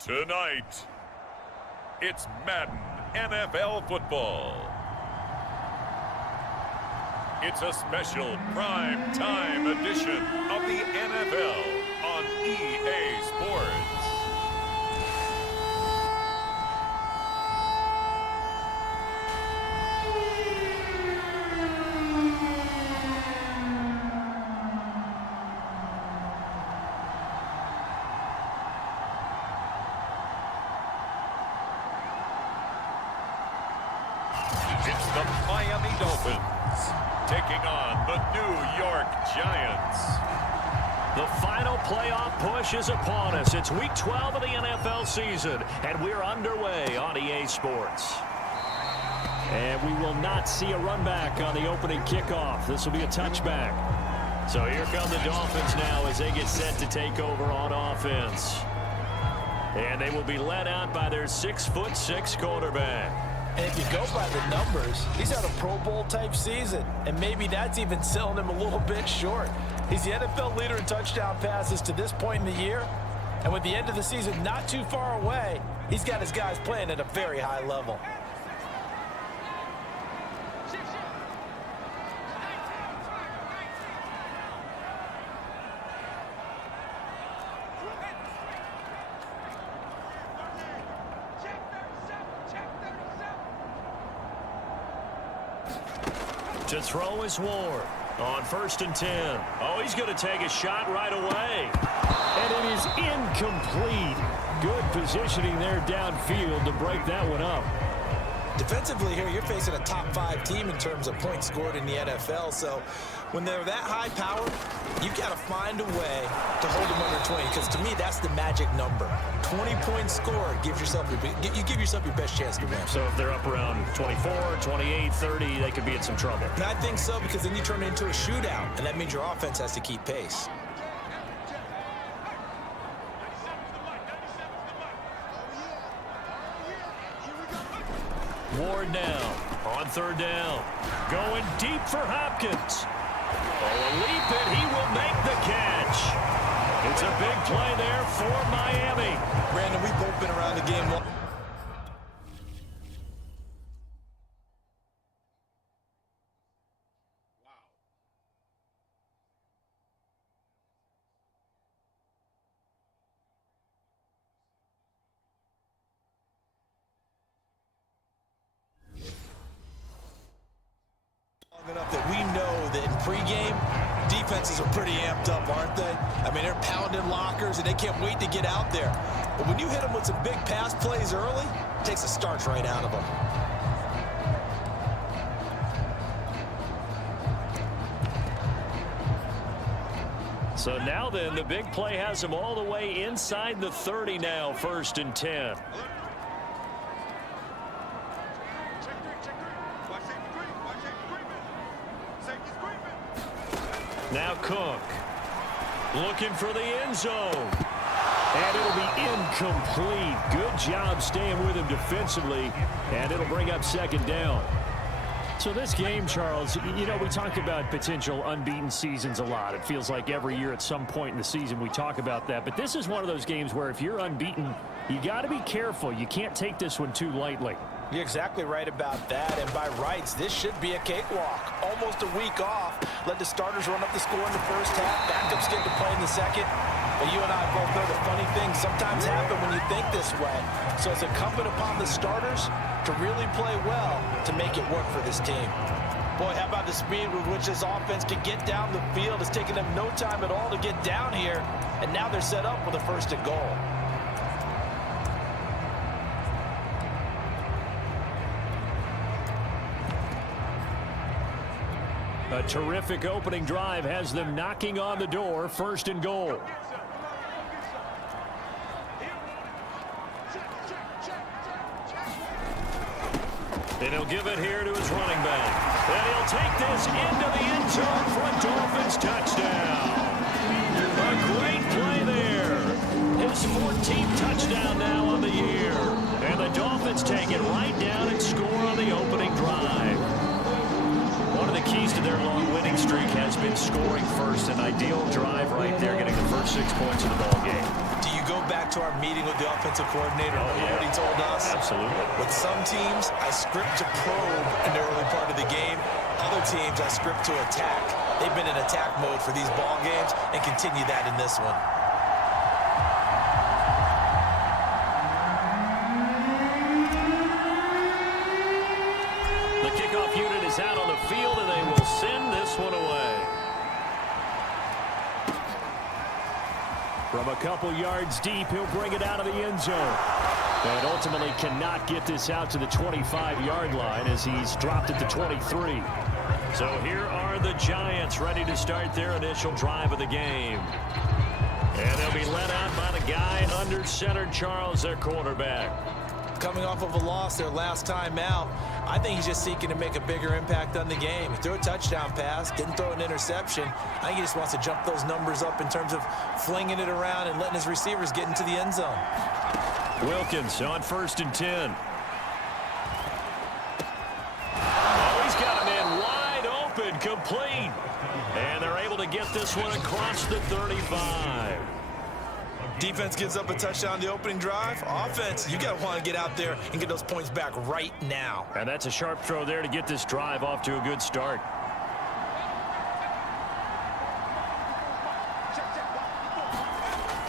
Tonight, it's Madden NFL football. It's a special prime time edition of the NFL on EA Sports. It's the Miami Dolphins taking on the New York Giants. The final playoff push is upon us. It's week 12 of the NFL season, and we're underway on EA Sports. And we will not see a run back on the opening kickoff. This will be a touchback. So here come the Dolphins now as they get set to take over on offense. And they will be led out by their 6'6" quarterback. And if you go by the numbers, he's had a Pro Bowl type season, and maybe that's even selling him a little bit short. He's the NFL leader in touchdown passes to this point in the year, and with the end of the season not too far away, he's got his guys playing at a very high level. To throw is Ward on 1st and 10. Oh, he's going to take a shot right away. And it is incomplete. Good positioning there downfield to break that one up. Defensively here, you're facing a top 5 team in terms of points scored in the NFL, so when they're that high powered, you've got to find a way to hold them under 20, because to me, that's the magic number. 20 points scored, you give yourself your best chance to win. So if they're up around 24, 28, 30, they could be in some trouble. And I think so, because then you turn it into a shootout, and that means your offense has to keep pace. Ward now on 3rd down. Going deep for Hopkins. Oh, a leap, and he will make the catch. It's a big play there for Miami. Brandon, we've both been around the game long. Enough that we know that in pregame, defenses are pretty amped up, aren't they? I mean, they're pounding lockers, and they can't wait to get out there. But when you hit them with some big pass plays early, it takes the starch right out of them. So now then, the big play has them all the way inside the 30 now, 1st and 10. Now Cook, looking for the end zone. And it'll be incomplete. Good job staying with him defensively. And it'll bring up 2nd down. So this game, Charles, you know, we talk about potential unbeaten seasons a lot. It feels like every year at some point in the season we talk about that. But this is one of those games where if you're unbeaten, you got to be careful. You can't take this one too lightly. You're exactly right about that, and by rights, this should be a cakewalk. Almost a week off. Let the starters run up the score in the first half. Backups get to play in the second. But you and I both know the funny things sometimes happen when you think this way. So it's incumbent upon the starters to really play well to make it work for this team. Boy, how about the speed with which this offense can get down the field? It's taken them no time at all to get down here, and now they're set up with a 1st and goal. A terrific opening drive has them knocking on the door, 1st and goal. And he'll give it here to his running back. And he'll take this into the end zone for a Dolphins touchdown. A great play there. His 14th touchdown now on the year. And the Dolphins take it right down and score on the opening drive. One of the keys to their long winning streak has been scoring first. An ideal drive right there, getting the first 6 points of the ball game. Do you go back back to our meeting with the offensive coordinator. Remember what he told us? Absolutely. With some teams, I script to probe in the early part of the game. Other teams, I script to attack. They've been in attack mode for these ball games and continue that in this one. The kickoff unit is out on the field, and they will send this one away. From a couple yards deep, he'll bring it out of the end zone. And ultimately cannot get this out to the 25-yard line as he's dropped it to 23. So here are the Giants ready to start their initial drive of the game. And they'll be led out by the guy under center, Charles, their quarterback. Coming off of a loss their last time out, I think he's just seeking to make a bigger impact on the game. He threw a touchdown pass, didn't throw an interception. I think he just wants to jump those numbers up in terms of flinging it around and letting his receivers get into the end zone. Wilkins on 1st and 10. Oh, he's got a man wide open, complete. And they're able to get this one across the 35. Defense gives up a touchdown the opening drive. Offense, you got to want to get out there and get those points back right now. And that's a sharp throw there to get this drive off to a good start.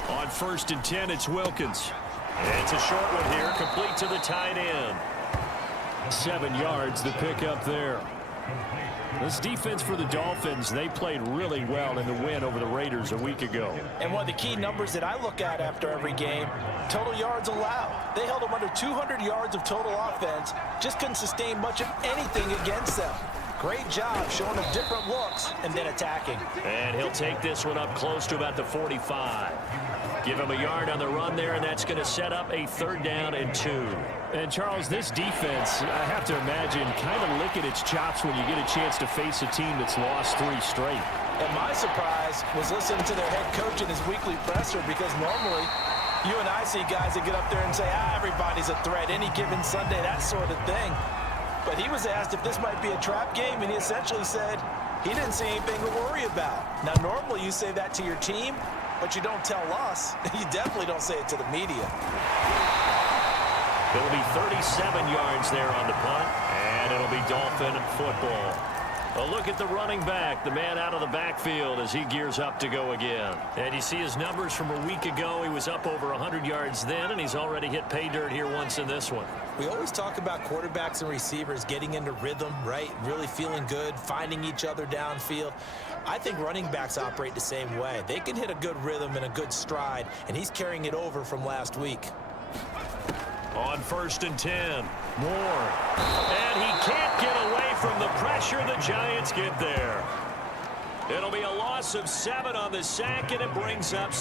On 1st and 10, it's Wilkins. And it's a short one here, complete to the tight end. 7 yards, the pickup there. This defense for the Dolphins, they played really well in the win over the Raiders a week ago. And one of the key numbers that I look at after every game, total yards allowed. They held them under 200 yards of total offense, just couldn't sustain much of anything against them. Great job showing them different looks and then attacking. And he'll take this one up close to about the 45. Give him a yard on the run there, and that's going to set up a 3rd down and 2. And, Charles, this defense, I have to imagine, kind of licking its chops when you get a chance to face a team that's lost 3 straight. And my surprise was listening to their head coach in his weekly presser, because normally you and I see guys that get up there and say, everybody's a threat any given Sunday, that sort of thing. But he was asked if this might be a trap game, and he essentially said he didn't see anything to worry about. Now, normally you say that to your team, but you don't tell us. You definitely don't say it to the media. It'll be 37 yards there on the punt, and it'll be Dolphin football. A look at the running back, the man out of the backfield as he gears up to go again. And you see his numbers from a week ago. He was up over 100 yards then, and he's already hit pay dirt here once in this one. We always talk about quarterbacks and receivers getting into rhythm, right? Really feeling good, finding each other downfield. I think running backs operate the same way. They can hit a good rhythm and a good stride, and he's carrying it over from last week. On 1st and 10, Moore. And he can't get away from the pressure. The Giants get there. It'll be a loss of 7 on the sack, and it brings up...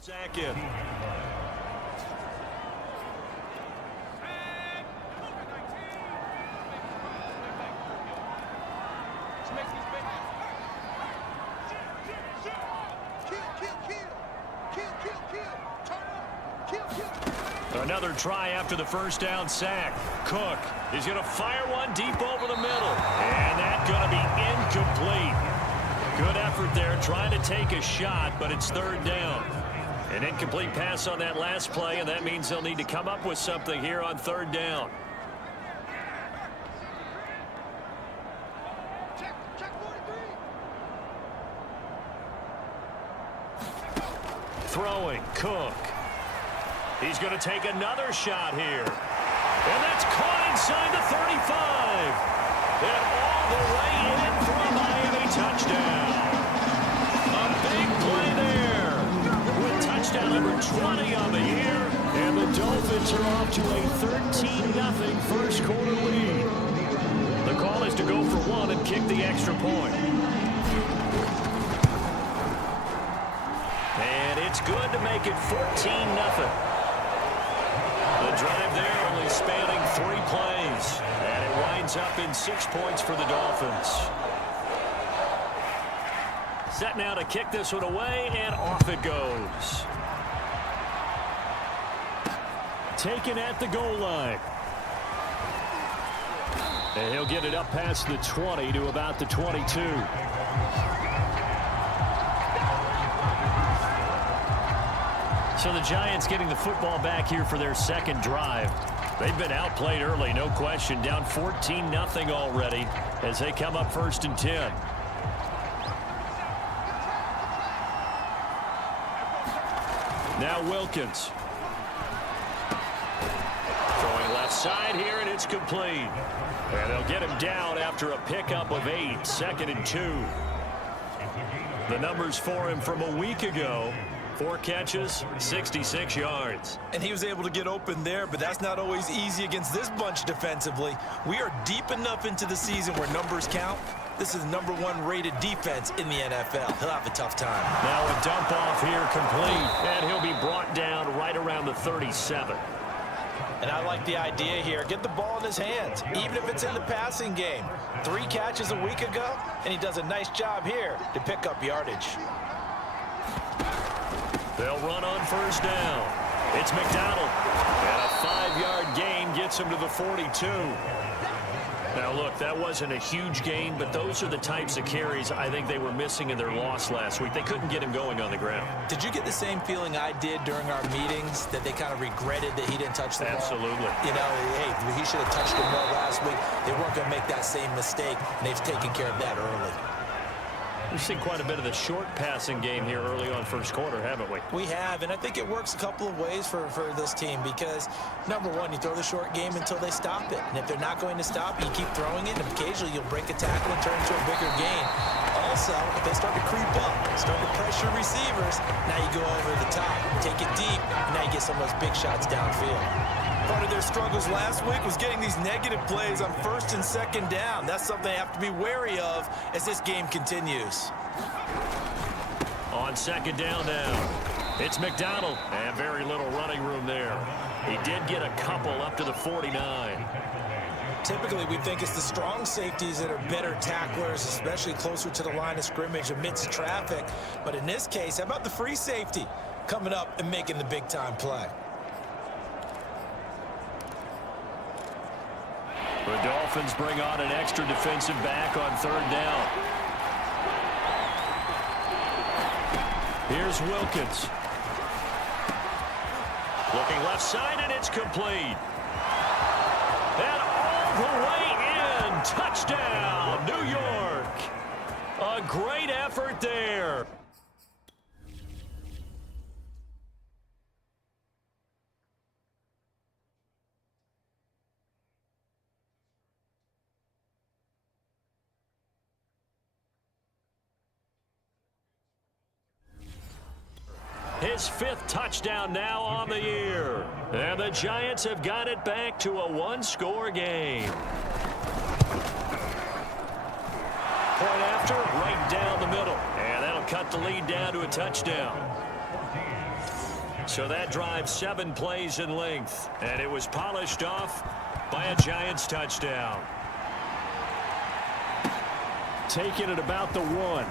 Sack in. Another try after the 1st down sack. Cook is going to fire one deep over the middle. And that's going to be incomplete. Good effort there trying to take a shot, but it's 3rd down. An incomplete pass on that last play, and that means they'll need to come up with something here on 3rd down. Throwing, Cook. He's going to take another shot here. And that's caught inside the 35. And all the way in for a Miami touchdown. A big play there. With touchdown number 20 on the year. And the Dolphins are off to a 13-0 first quarter lead. The call is to go for 1 and kick the extra point. And it's good to make it 14-0. The drive there only spanning 3 plays. And it winds up in 6 points for the Dolphins. Set now to kick this one away, and off it goes. taken at the goal line. And he'll get it up past the 20 to about the 22. So the Giants getting the football back here for their second drive. They've been outplayed early, no question. Down 14-0 already as they come up 1st and 10. Now Wilkins. Throwing left side here, and it's complete. And they'll get him down after a pickup of 8, 2nd and 2. The numbers for him from a week ago. 4 catches, 66 yards. And he was able to get open there, but that's not always easy against this bunch defensively. We are deep enough into the season where numbers count. This is the #1 rated defense in the NFL. He'll have a tough time. Now a dump off here complete, and he'll be brought down right around the 37. And I like the idea here. Get the ball in his hands, even if it's in the passing game. 3 catches a week ago, and he does a nice job here to pick up yardage. They'll run on 1st down. It's McDonald. And a 5-yard gain gets him to the 42. Now, look, that wasn't a huge gain, but those are the types of carries I think they were missing in their loss last week. They couldn't get him going on the ground. Did you get the same feeling I did during our meetings, that they kind of regretted that he didn't touch the ball? Absolutely. You know, hey, he should have touched the ball last week. They weren't going to make that same mistake, and they've taken care of that early. We've seen quite a bit of the short passing game here early on 1st quarter, haven't we? We have, and I think it works a couple of ways for this team because, #1, you throw the short game until they stop it. And if they're not going to stop, you keep throwing it, and occasionally you'll break a tackle and turn into a bigger gain. Also, if they start to creep up, start to pressure receivers, now you go over the top, take it deep, and now you get some of those big shots downfield. Part of their struggles last week was getting these negative plays on 1st and 2nd down. That's something they have to be wary of as this game continues. On 2nd down now, it's McDonald, and very little running room there. He did get a couple up to the 49. Typically, we think it's the strong safeties that are better tacklers, especially closer to the line of scrimmage amidst traffic. But in this case, how about the free safety coming up and making the big-time play? The Dolphins bring on an extra defensive back on 3rd down. Here's Wilkins. Looking left side, and it's complete. And all the way in. Touchdown, New York. A great effort there. His 5th touchdown now on the year. And the Giants have got it back to a 1-score game. Point after, right down the middle. And that'll cut the lead down to a touchdown. So that drive 7 plays in length. And it was polished off by a Giants touchdown. Taking it about the 1.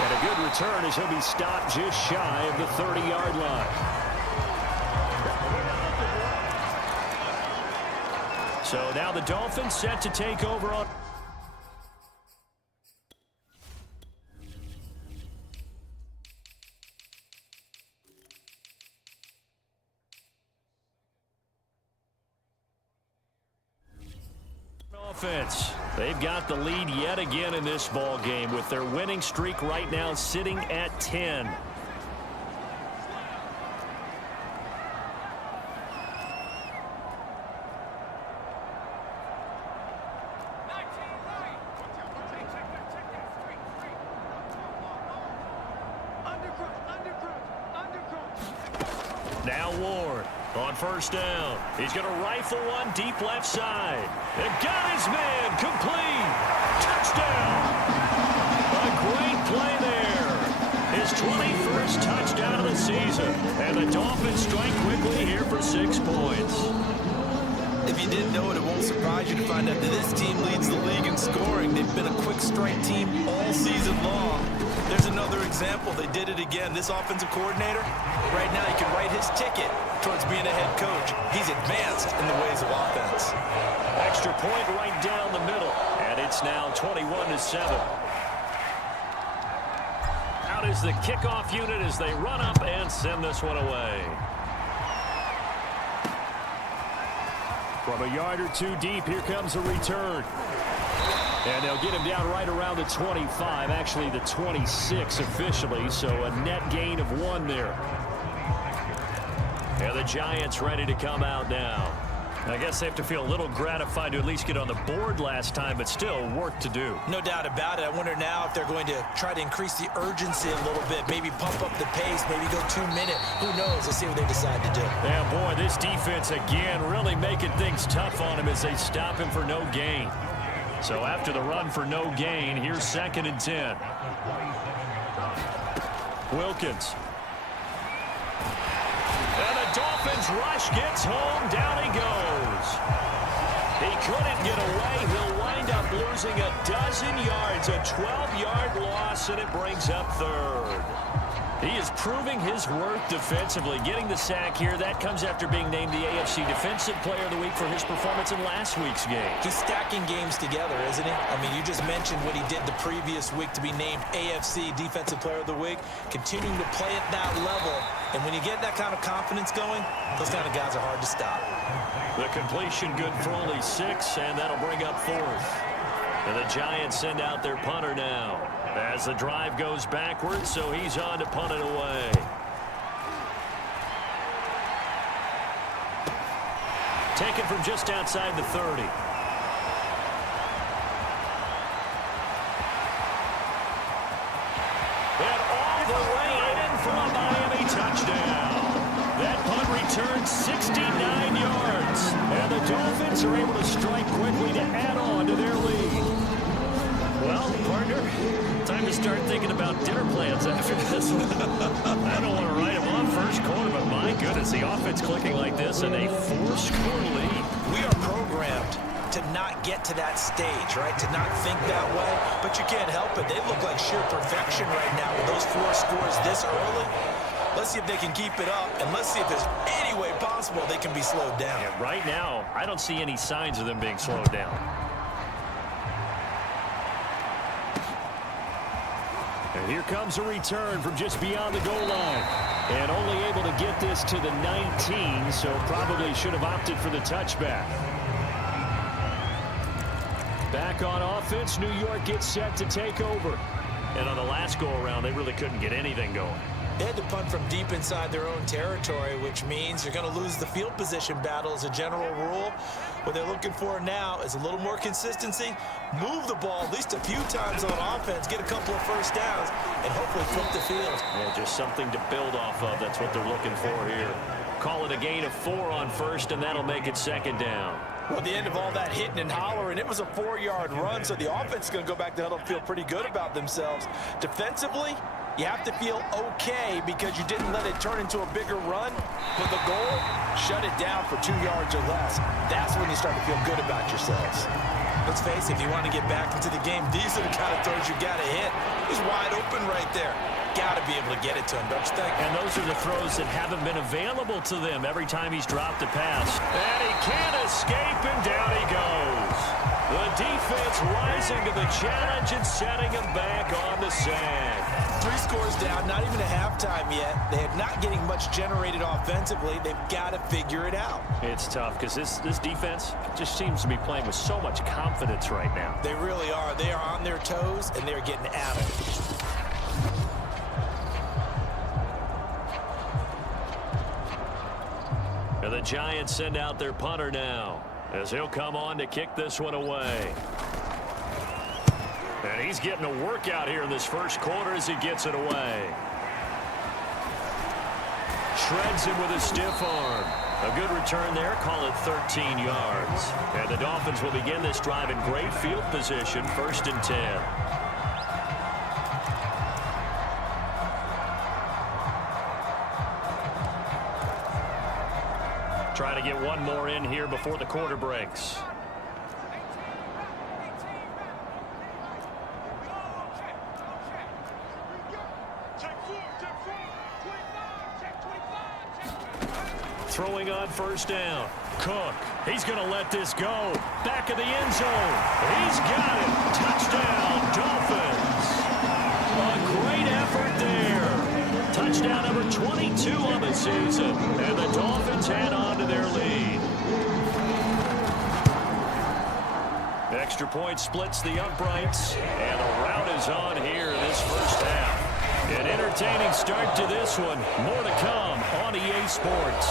And a good return as he'll be stopped just shy of the 30-yard line. So now the Dolphins set to take over on... offense. They've got the lead yet again in this ball game with their winning streak right now sitting at 10. Now Ward on 1st down. He's going to rifle one deep left side. And got his man complete. Touchdown. A great play there. His 21st touchdown of the season. And the Dolphins strike quickly here for 6 points. If you didn't know it, it won't surprise you to find out that this team leads the league in scoring. They've been a quick strike team all season long. Their there's another example. They did it again. This offensive coordinator, right now, he can write his ticket towards being a head coach. He's advanced in the ways of offense. Extra point right down the middle, and it's now 21-7. Out is the kickoff unit as they run up and send this one away. From a yard or two deep, here comes a return. And they'll get him down right around the 25, actually the 26 officially, so a net gain of 1 there. And the Giants ready to come out now. I guess they have to feel a little gratified to at least get on the board last time, but still work to do. No doubt about it. I wonder now if they're going to try to increase the urgency a little bit, maybe pump up the pace, maybe go 2-minute. Who knows? Let's see what they decide to do. Yeah, boy, this defense again really making things tough on him as they stop him for no gain. So after the run for no gain, here's 2nd and 10. Wilkins. And the Dolphins rush gets home. Down he goes. He couldn't get away. He'll wind up losing a dozen yards. A 12-yard loss, and it brings up 3rd. He is proving his worth defensively. Getting the sack here, that comes after being named the AFC Defensive Player of the Week for his performance in last week's game. He's stacking games together, isn't he? I mean, you just mentioned what he did the previous week to be named AFC Defensive Player of the Week, continuing to play at that level. And when you get that kind of confidence going, those kind of guys are hard to stop. The completion good for only 6, and that'll bring up 4th. And the Giants send out their punter now as the drive goes backwards, so he's on to punt it away. Taken from just outside the 30. And all the way in for a Miami touchdown. That punt returns 69 yards. And the Dolphins are able to strike quickly to add on to their lead. Well, partner, time to start thinking about dinner plans after this one. I don't want to write them off first quarter, but my goodness, the offense clicking like this and a 4-score lead. We are programmed to not get to that stage, right? To not think that way, but you can't help it. They look like sheer perfection right now with those 4 scores this early. Let's see if they can keep it up, and let's see if there's any way possible they can be slowed down. Yeah, right now, I don't see any signs of them being slowed down. And here comes a return from just beyond the goal line. And only able to get this to the 19, so probably should have opted for the touchback. Back on offense, New York gets set to take over. And on the last go-around, they really couldn't get anything going. They had to punt from deep inside their own territory, which means you're going to lose the field position battle as a general rule. What they're looking for now is a little more consistency, move the ball at least a few times on offense, get a couple of first downs, and hopefully flip the field. Yeah, just something to build off of. That's what they're looking for here. Call it a gain of 4 on first, and that'll make it 2nd down. Well, at the end of all that hitting and hollering, it was a 4-yard run, so the offense is going to go back to huddle and feel pretty good about themselves. Defensively, you have to feel okay because you didn't let it turn into a bigger run. But the goal, shut it down for 2 yards or less. That's when you start to feel good about yourselves. Let's face it, if you want to get back into the game, these are the kind of throws you got to hit. He's wide open right there. Got to be able to get it to him, don't you think? And those are the throws that haven't been available to them every time he's dropped a pass. And he can't escape, and down he goes. The defense rising to the challenge and setting him back on the sack. 3 scores down, not even a halftime yet. They're not getting much generated offensively. They've got to figure it out. It's tough because this defense just seems to be playing with so much confidence right now. They really are. They are on their toes, and they're getting at it. And the Giants send out their punter now as he'll come on to kick this one away. And he's getting a workout here in this first quarter as he gets it away. Shreds him with a stiff arm. A good return there, call it 13 yards. And the Dolphins will begin this drive in great field position, 1st and 10. Try to get one more in here before the quarter breaks. Throwing on first down. Cook. He's going to let this go. Back of the end zone. He's got it. Touchdown, Dolphins. A great effort there. Touchdown number 22 on the season. And the Dolphins add on to their lead. Extra point splits the uprights. And the route is on here in this first half. An entertaining start to this one. More to come on EA Sports.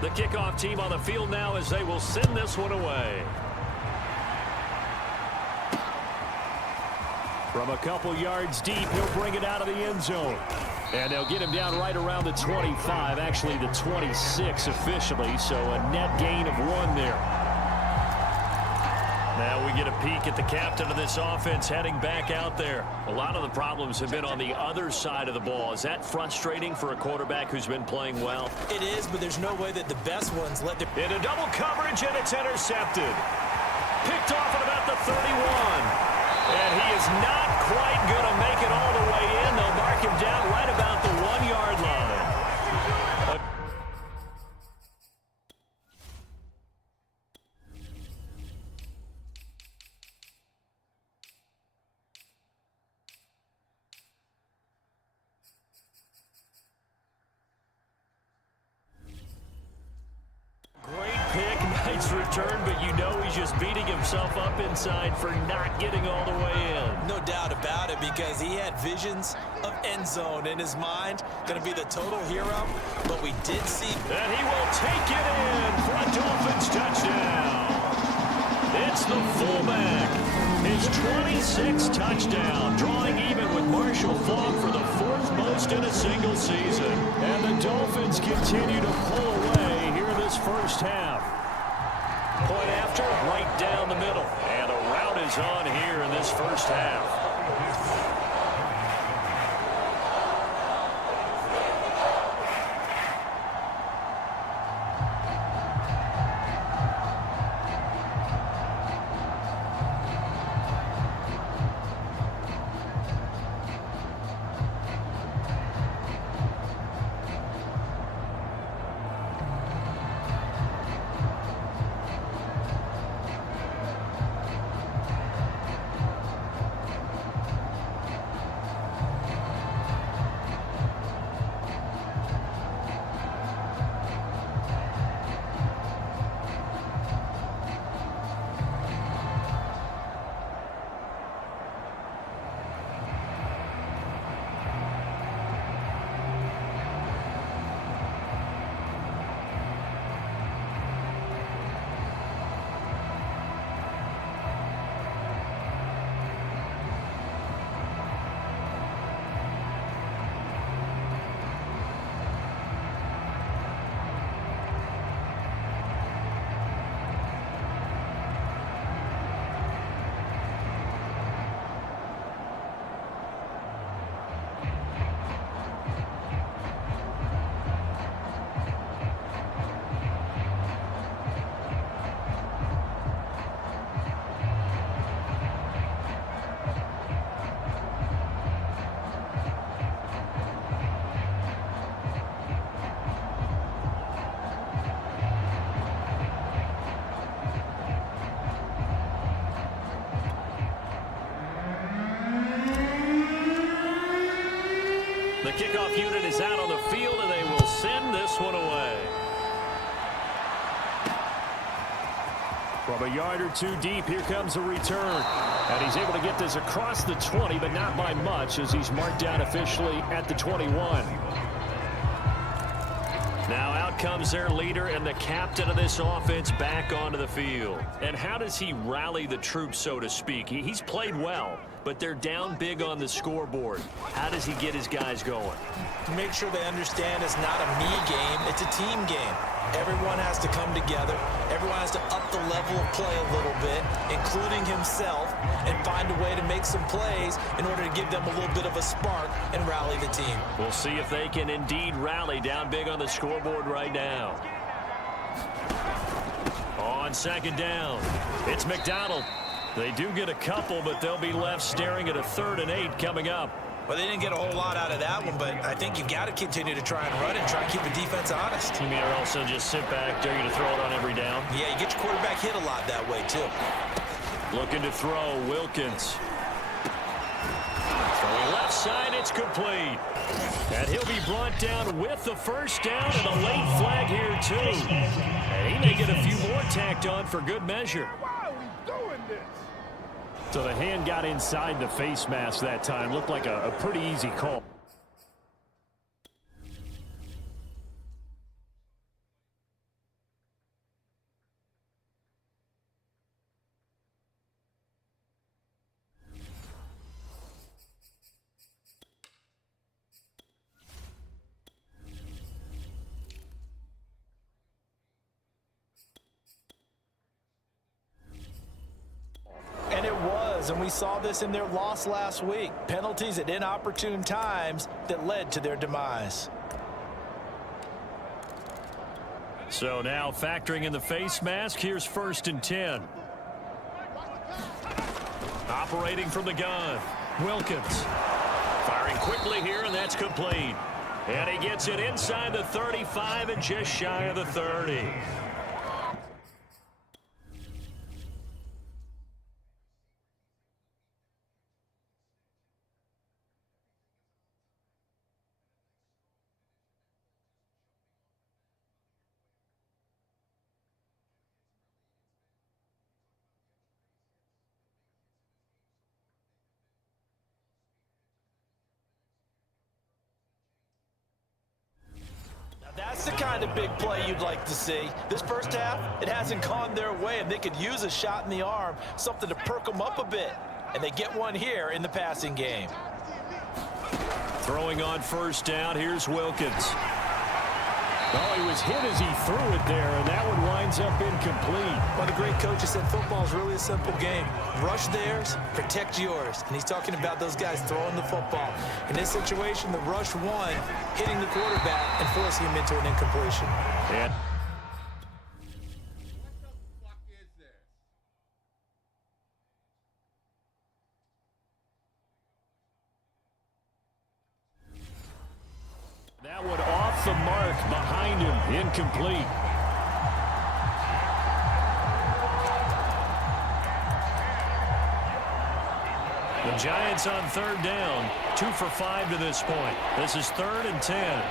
The kickoff team on the field now as they will send this one away. From a couple yards deep, he'll bring it out of the end zone. And they'll get him down right around the 25, actually the 26 officially, so a net gain of 1 there. Now we get a peek at the captain of this offense heading back out there. A lot of the problems have been on the other side of the ball. Is that frustrating for a quarterback who's been playing well? It is, but there's no way that the best ones let them... Into double coverage, and it's intercepted. Picked off at about the 31. And he is not quite going to make it all the way in. They'll mark him down right about the 1-yard line. Return, but you know he's just beating himself up inside for not getting all the way in. No doubt about it, because he had visions of end zone in his mind. Going to be the total hero, but we did see... And he will take it in for a Dolphins touchdown. It's the fullback. His 26th touchdown, drawing even with Marshall Faulk for the 4th most in a single season. And the Dolphins continue to pull away here in this first half. Point after, right down the middle. And a route is on here in this first half. The kickoff unit is out on the field, and they will send this one away. From a yard or two deep, here comes a return. And he's able to get this across the 20, but not by much, as he's marked down officially at the 21. Now out comes their leader and the captain of this offense back onto the field. And how does he rally the troops, so to speak? He's played well, but they're down big on the scoreboard. How does he get his guys going? To make sure they understand it's not a me game, it's a team game. Everyone has to come together. Everyone has to up the level of play a little bit, including himself, and find a way to make some plays in order to give them a little bit of a spark and rally the team. We'll see if they can indeed rally down big on the scoreboard right now. On second down, it's McDonald. They do get a couple, but they'll be left staring at a 3rd and 8 coming up. Well, they didn't get a whole lot out of that one, but I think you've got to continue to try and run and try and keep the defense honest. You mean, or also just sit back, dare you to throw it on every down? Yeah, you get your quarterback hit a lot that way, too. Looking to throw, Wilkins. Throwing left side, it's complete. And he'll be brought down with the first down and a late flag here, too. And he may get a few more tacked on for good measure. Why are we doing this? So the hand got inside the face mask that time. Looked like a pretty easy call. And we saw this in their loss last week. Penalties at inopportune times that led to their demise. So now factoring in the face mask, here's 1st and 10. Operating from the gun, Wilkins. Firing quickly here, and that's complete. And he gets it inside the 35 and just shy of the 30. That's the kind of big play you'd like to see. This first half, it hasn't gone their way, and they could use a shot in the arm, something to perk them up a bit. And they get one here in the passing game. Throwing on 1st down, here's Wilkins. Oh, he was hit as he threw it there, and that one winds up incomplete. One of the great coaches said football is really a simple game. Rush theirs, protect yours. And he's talking about those guys throwing the football. In this situation, the rush won, hitting the quarterback and forcing him into an incompletion. Yeah. That one off the mark behind him, incomplete. The Giants on 3rd down, 2 for 5 to this point. This is 3rd and 10.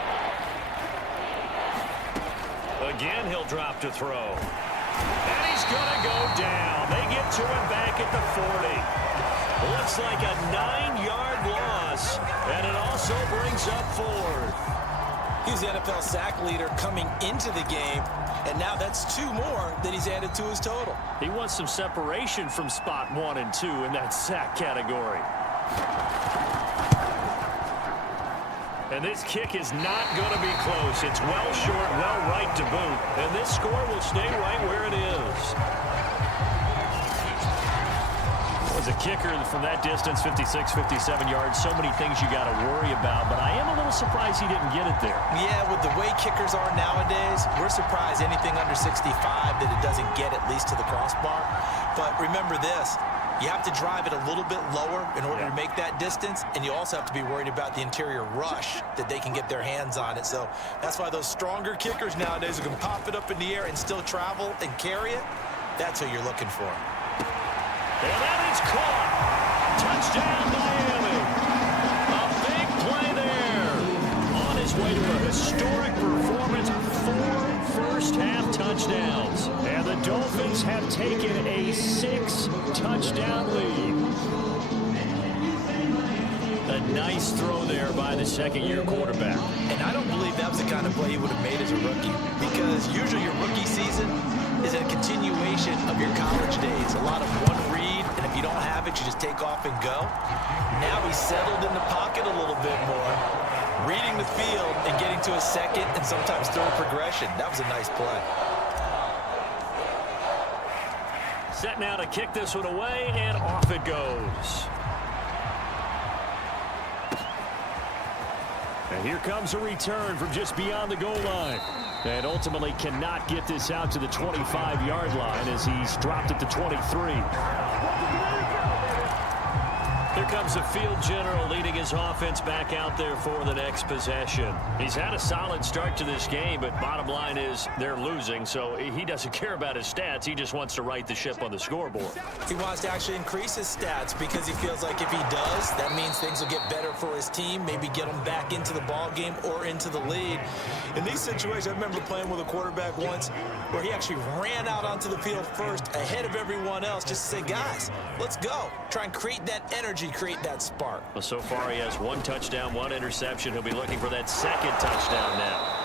Again, he'll drop to throw. And he's going to go down. They get to him back at the 40. Looks like a 9-yard loss, and it also brings up 4th. He's the NFL sack leader coming into the game, and now that's 2 more that he's added to his total. He wants some separation from spot 1 and 2 in that sack category. And this kick is not going to be close. It's well short, well right to boot, and this score will stay right where it is. Was a kicker from that distance, 56, 57 yards. So many things you got to worry about, but I am a little surprised he didn't get it there. Yeah, with the way kickers are nowadays, we're surprised anything under 65 that it doesn't get at least to the crossbar. But remember this, you have to drive it a little bit lower in order to make that distance, and you also have to be worried about the interior rush that they can get their hands on it. So that's why those stronger kickers nowadays are going to pop it up in the air and still travel and carry it. That's what you're looking for. And that is caught. Touchdown, Miami. A big play there. On his way to a historic performance, 4 first-half touchdowns. And the Dolphins have taken a 6-touchdown lead. A nice throw there by the second-year quarterback. And I don't believe that was the kind of play he would have made as a rookie, because usually your rookie season is a continuation of your college days. A lot of one read, and if you don't have it, you just take off and go. Now he's settled in the pocket a little bit more, reading the field and getting to a second and sometimes third progression. That was a nice play. Set now to kick this one away, and off it goes. And here comes a return from just beyond the goal line. And ultimately cannot get this out to the 25-yard line as he's dropped at the 23. Here comes the field general leading his offense back out there for the next possession. He's had a solid start to this game, but bottom line is they're losing, so he doesn't care about his stats. He just wants to right the ship on the scoreboard. He wants to actually increase his stats because he feels like if he does, that means things will get better for his team, maybe get them back into the ball game or into the lead. In these situations, I remember playing with a quarterback once where he actually ran out onto the field first ahead of everyone else just to say, guys, let's go. Try and create that energy, create that spark. Well, so far he has 1 touchdown, 1 interception. He'll be looking for that second touchdown now.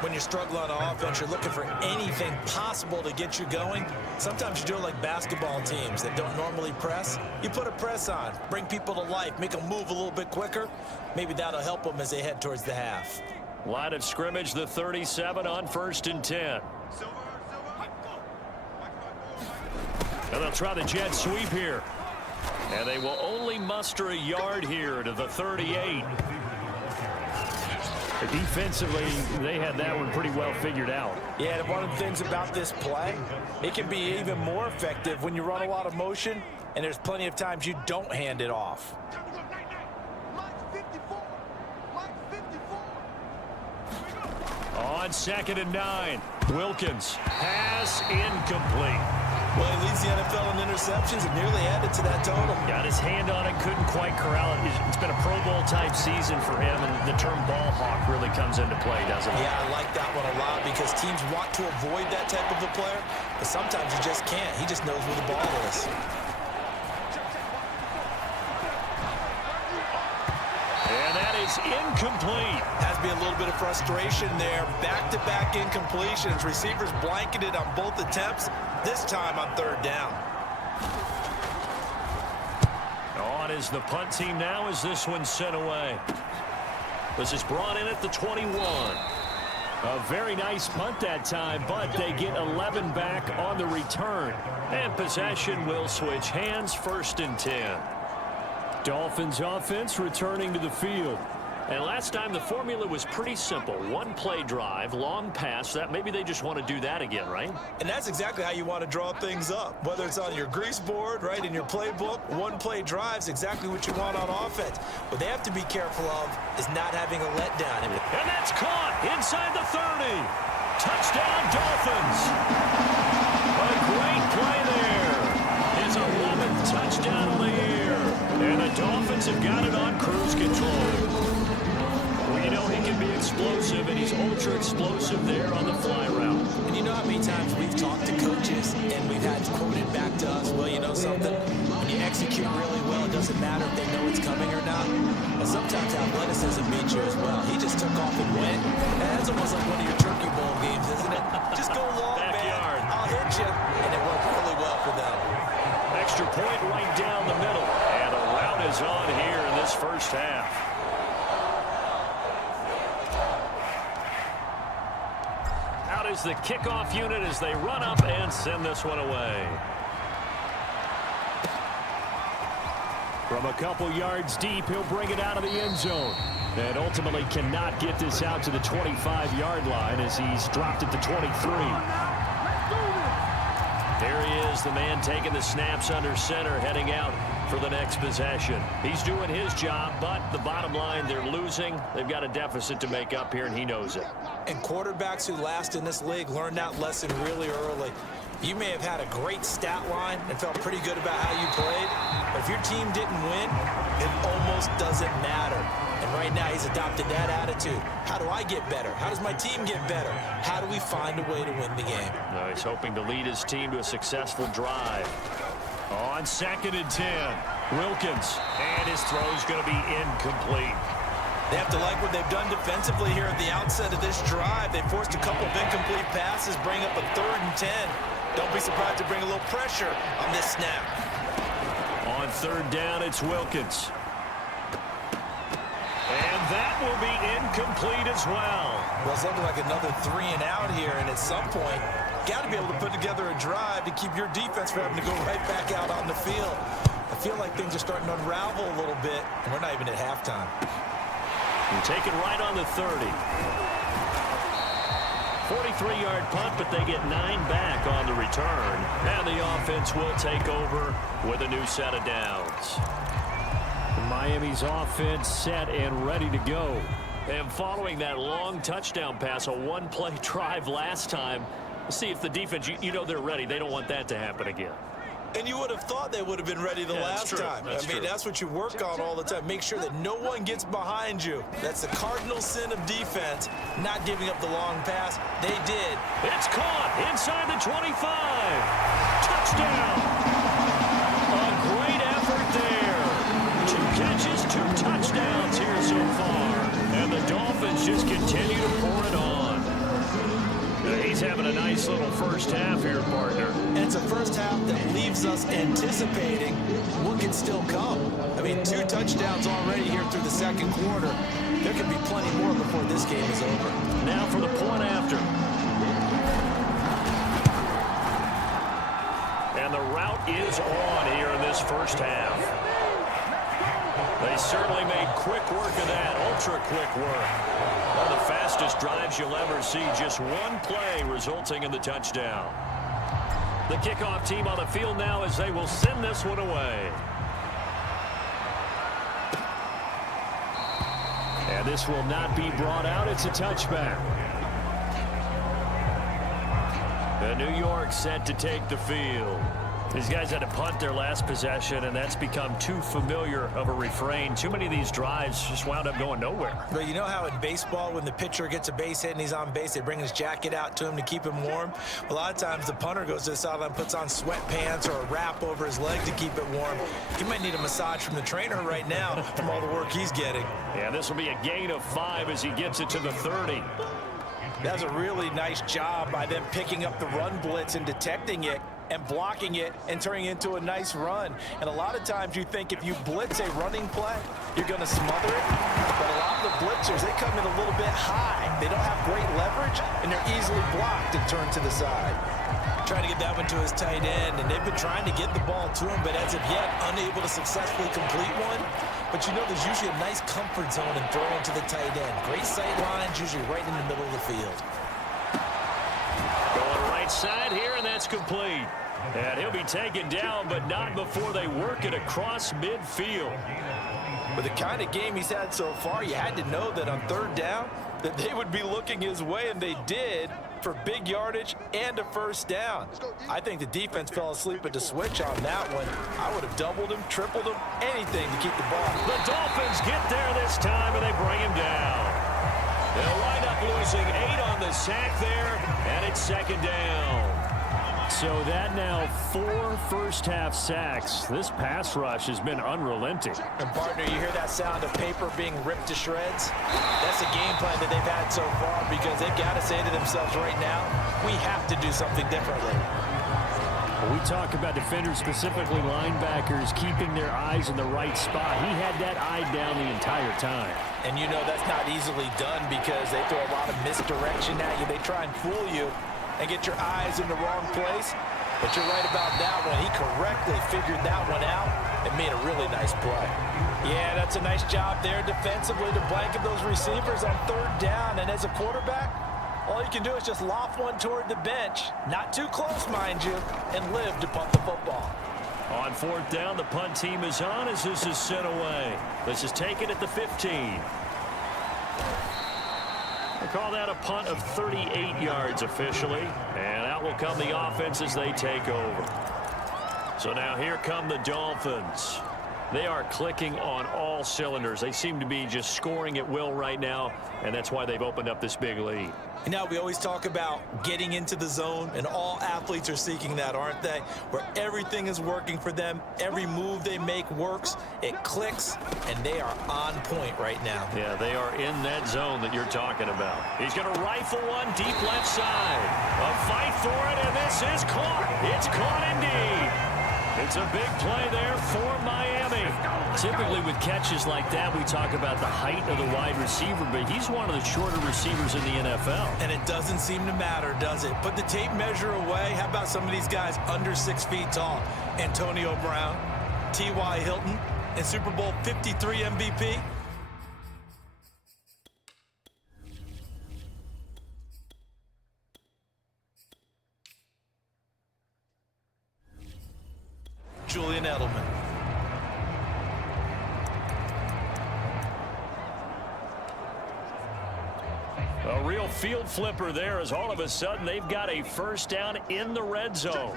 When you're struggling on offense, you're looking for anything possible to get you going. Sometimes you do it like basketball teams that don't normally press. You put a press on, bring people to life, make them move a little bit quicker. Maybe that'll help them as they head towards the half. Line of scrimmage, the 37 on 1st and 10. And they'll try the jet sweep here. And they will only muster a yard here to the 38. Defensively, they had that one pretty well figured out. Yeah, and one of the things about this play, it can be even more effective when you run a lot of motion, and there's plenty of times you don't hand it off. On 2nd and 9, Wilkins, pass incomplete. Well, he leads the NFL in interceptions and nearly added to that total. Got his hand on it, couldn't quite corral it. It's been a Pro Bowl type season for him, and the term ball hawk really comes into play, doesn't it? Yeah, I like that one a lot because teams want to avoid that type of a player, but sometimes you just can't. He just knows where the ball is. And that is incomplete. Has to be a little bit of frustration there. Back-to-back incompletions. Receivers blanketed on both attempts, this time on 3rd down. On is the punt team now as this one's sent away. This is brought in at the 21. A very nice punt that time, but they get 11 back on the return. And possession will switch hands, 1st and 10. Dolphins offense returning to the field. And last time the formula was pretty simple. 1 play drive, long pass. That maybe they just want to do that again, right? And that's exactly how you want to draw things up. Whether it's on your grease board, right, in your playbook, 1 play drive is exactly what you want on offense. What they have to be careful of is not having a letdown. And that's caught inside the 30. Touchdown, Dolphins. A great play there. His 11th touchdown on the year. And the Dolphins have got it on cruise control. Well, you know he can be explosive, and he's ultra explosive there on the fly route. And you know how many times we've talked to coaches and we've had quoted back to us, well, you know something, when you execute really well, it doesn't matter if they know it's coming or not. But sometimes athleticism beats you as well. He just took off and went. And that's almost like one of your Turkey Bowl games, isn't it? Just go long, Backyard. man. I'll hit you. And it worked really well for them. Extra point right down the middle. And a rout is on here in this first half. Out is the kickoff unit as they run up and send this one away. From a couple yards deep, he'll bring it out of the end zone. And ultimately cannot get this out to the 25-yard line as he's dropped at the 23. There he is, the man taking the snaps under center, heading out for the next possession. He's doing his job, but the bottom line, they're losing. They've got a deficit to make up here, and he knows it. And quarterbacks who last in this league learn that lesson really early. You may have had a great stat line and felt pretty good about how you played, but if your team didn't win, it almost doesn't matter. And right now he's adopted that attitude. How do I get better? How does my team get better? How do we find a way to win the game? No, he's hoping to lead his team to a successful drive. On 2nd and 10, Wilkins, and his throw's going to be incomplete. They have to like what they've done defensively here at the outset of this drive. They forced a couple of incomplete passes, bring up a 3rd and 10. Don't be surprised to bring a little pressure on this snap. On 3rd down, it's Wilkins. And that will be incomplete as well. Well, it's looking like another 3 and out here, and at some point, got to be able to put together a drive to keep your defense from having to go right back out on the field. I feel like things are starting to unravel a little bit, and we're not even at halftime. You take it right on the 30. 43-yard punt, but they get 9 back on the return. And the offense will take over with a new set of downs. Miami's offense set and ready to go. And following that long touchdown pass, a one-play drive last time, see if the defense, you know they're ready. They don't want that to happen again. And you would have thought they would have been ready the last time. That's what you work on all the time. Make sure that no one gets behind you. That's the cardinal sin of defense, not giving up the long pass. They did. It's caught inside the 25. Touchdown. A great effort there. 2 catches, 2 touchdowns here so far. And the Dolphins just continue to pour it on. He's having a nice little first half here, partner. And it's a first half that leaves us anticipating what can still come. 2 touchdowns already here through the second quarter. There could be plenty more before this game is over. Now for the point after. And the route is on here in this first half. They certainly made quick work of that, ultra-quick work. One of the fastest drives you'll ever see, just one play resulting in the touchdown. The kickoff team on the field now as they will send this one away. And this will not be brought out. It's a touchback. The New York set to take the field. These guys had to punt their last possession, and that's become too familiar of a refrain. Too many of these drives just wound up going nowhere. But you know how in baseball, when the pitcher gets a base hit and he's on base, they bring his jacket out to him to keep him warm? A lot of times the punter goes to the sideline, puts on sweatpants or a wrap over his leg to keep it warm. He might need a massage from the trainer right now from all the work he's getting. Yeah, this will be a gain of 5 as he gets it to the 30. That's a really nice job by them picking up the run blitz and detecting it and blocking it and turning it into a nice run. And a lot of times you think if you blitz a running play, you're going to smother it. But a lot of the blitzers, they come in a little bit high. They don't have great leverage, and they're easily blocked and turned to the side. Trying to get that one to his tight end, and they've been trying to get the ball to him, but as of yet, unable to successfully complete one. But you know there's usually a nice comfort zone in throwing to the tight end. Great sight lines, usually right in the middle of the field. Going right side here, and that's complete. And he'll be taken down, but not before they work it across midfield. With the kind of game he's had so far, you had to know that on third down that they would be looking his way, and they did, for big yardage and a first down. I think the defense fell asleep at the switch on that one. I would have doubled him, tripled him, anything to keep the ball. The Dolphins get there this time, and they bring him down. They'll wind up losing 8 on the sack there, and it's second down. So that now 4 first-half sacks. This pass rush has been unrelenting. And, partner, you hear that sound of paper being ripped to shreds? That's the game plan that they've had so far because they've got to say to themselves right now, we have to do something differently. We talk about defenders, specifically linebackers, keeping their eyes in the right spot. He had that eye down the entire time. And you know that's not easily done because they throw a lot of misdirection at you. They try and fool you and get your eyes in the wrong place. But you're right about that one. He correctly figured that one out and made a really nice play. Yeah, that's a nice job there defensively to blanket those receivers on third down. And as a quarterback, all you can do is just loft one toward the bench, not too close, mind you, and live to punt the football. On fourth down, the punt team is on as this is sent away. This is taken at the 15. We'll call that a punt of 38 yards officially. And out will come the offense as they take over. So now here come the Dolphins. They are clicking on all cylinders. They seem to be just scoring at will right now, and that's why they've opened up this big lead. You know, we always talk about getting into the zone, and all athletes are seeking that, aren't they? Where everything is working for them. Every move they make works. It clicks, and they are on point right now. Yeah, they are in that zone that you're talking about. He's going to rifle one deep left side. A fight for it, and this is caught. It's caught indeed. It's a big play there for Miami. Typically with catches like that, we talk about the height of the wide receiver, but he's one of the shorter receivers in the NFL. And it doesn't seem to matter, does it? Put the tape measure away. How about some of these guys under 6 feet tall? Antonio Brown, T.Y. Hilton, and Super Bowl 53 MVP. Julian Edelman. A real field flipper there, as all of a sudden they've got a first down in the red zone.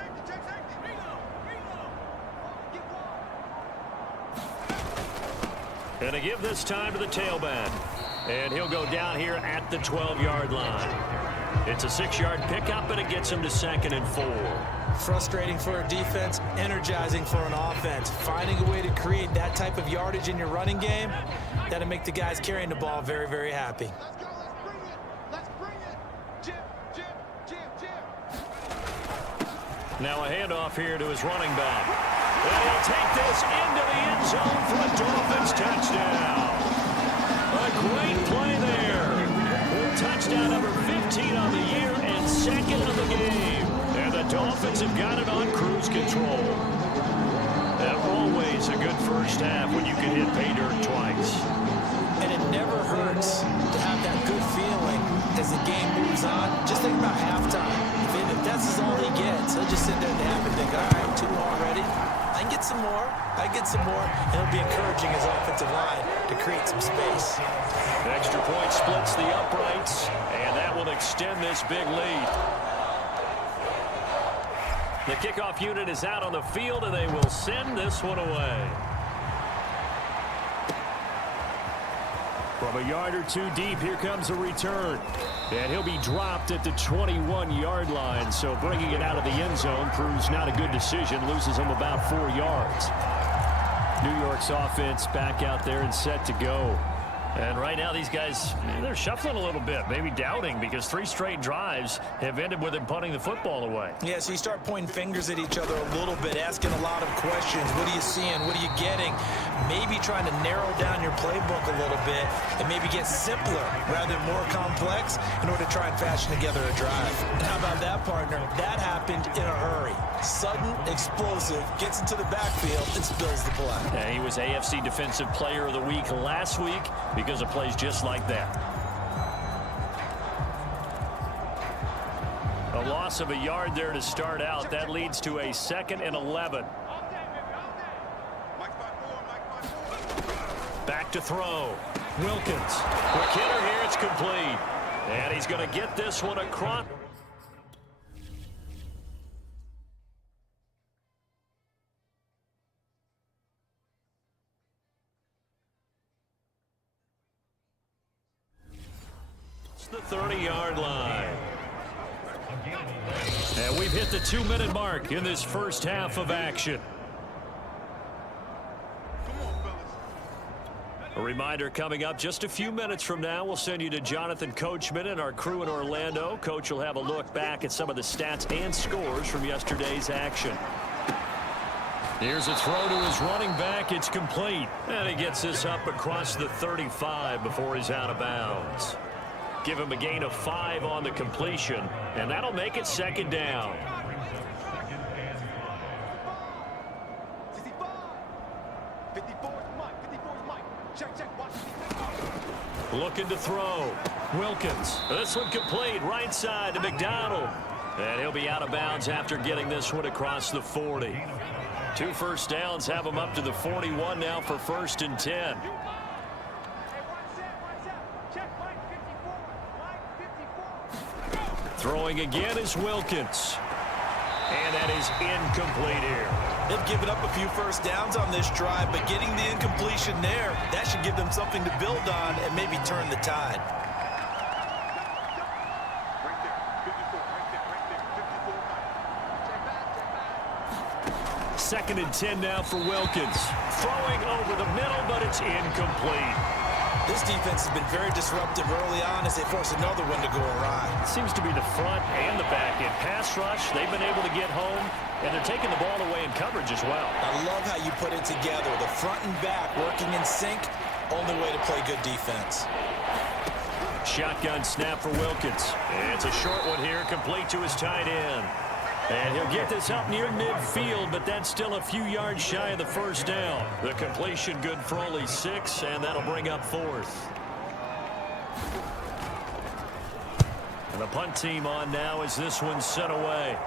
And to give this time to the tailback. And he'll go down here at the 12-yard line. It's a 6-yard pickup, and it gets him to 2nd and 4. Frustrating for a defense, energizing for an offense. Finding a way to create that type of yardage in your running game, that'll make the guys carrying the ball very, very happy. Now a handoff here to his running back. And he'll take this into the end zone for a Dolphins touchdown. A great play there. Touchdown number 15 on the year and 2nd of the game. And the Dolphins have got it on cruise control. And always a good first half when you can hit pay dirt twice. And it never hurts to have that good feeling as the game moves on. Just think about halftime. If that's all he gets, he'll just sit there at the half and think, all right, 2 already. I can get some more. I get some more. And he'll be encouraging his offensive line to create some space. An extra point splits the uprights, and that will extend this big lead. The kickoff unit is out on the field, and they will send this one away. From a yard or 2 deep, here comes a return. And he'll be dropped at the 21-yard line, so bringing it out of the end zone proves not a good decision. Loses him about 4 yards. New York's offense back out there and set to go. And right now these guys, they're shuffling a little bit, maybe doubting, because 3 straight drives have ended with them punting the football away. Yeah, so you start pointing fingers at each other a little bit, asking a lot of questions. What are you seeing? What are you getting? Maybe trying to narrow down your playbook a little bit and maybe get simpler rather than more complex in order to try and fashion together a drive. And how about that, partner? That happened in a hurry. Sudden, explosive, gets into the backfield and spills the play. Yeah, he was AFC Defensive Player of the Week last week because of plays just like that. A loss of a yard there to start out. That leads to a 2nd and 11. Back to throw. Wilkins. Quick hitter here. It's complete. And he's going to get this one across. It's the 30-yard line. And we've hit the 2-minute mark in this first half of action. A reminder coming up just a few minutes from now, we'll send you to Jonathan Coachman and our crew in Orlando. Coach will have a look back at some of the stats and scores from yesterday's action. Here's a throw to his running back. It's complete. And he gets this up across the 35 before he's out of bounds. Give him a gain of 5 on the completion, and that'll make it 2nd down. Looking to throw. Wilkins. This one complete. Right side to McDonald. And he'll be out of bounds after getting this one across the 40. 2 first downs have him up to the 41 now for 1st and 10. Throwing again is Wilkins. And that is incomplete here. They've given up a few first downs on this drive, but getting the incompletion there, that should give them something to build on and maybe turn the tide. Second and 10 now for Wilkins. Throwing over the middle, but it's incomplete. This defense has been very disruptive early on as they force another one to go awry. It seems to be the front and the back end. Pass rush, they've been able to get home, and they're taking the ball away in coverage as well. I love how you put it together. The front and back working in sync, only way to play good defense. Shotgun snap for Wilkins. It's a short one here, complete to his tight end. And he'll get this up near midfield, but that's still a few yards shy of the first down. The completion good for only 6, and that'll bring up 4th. And the punt team on now as this one's sent away.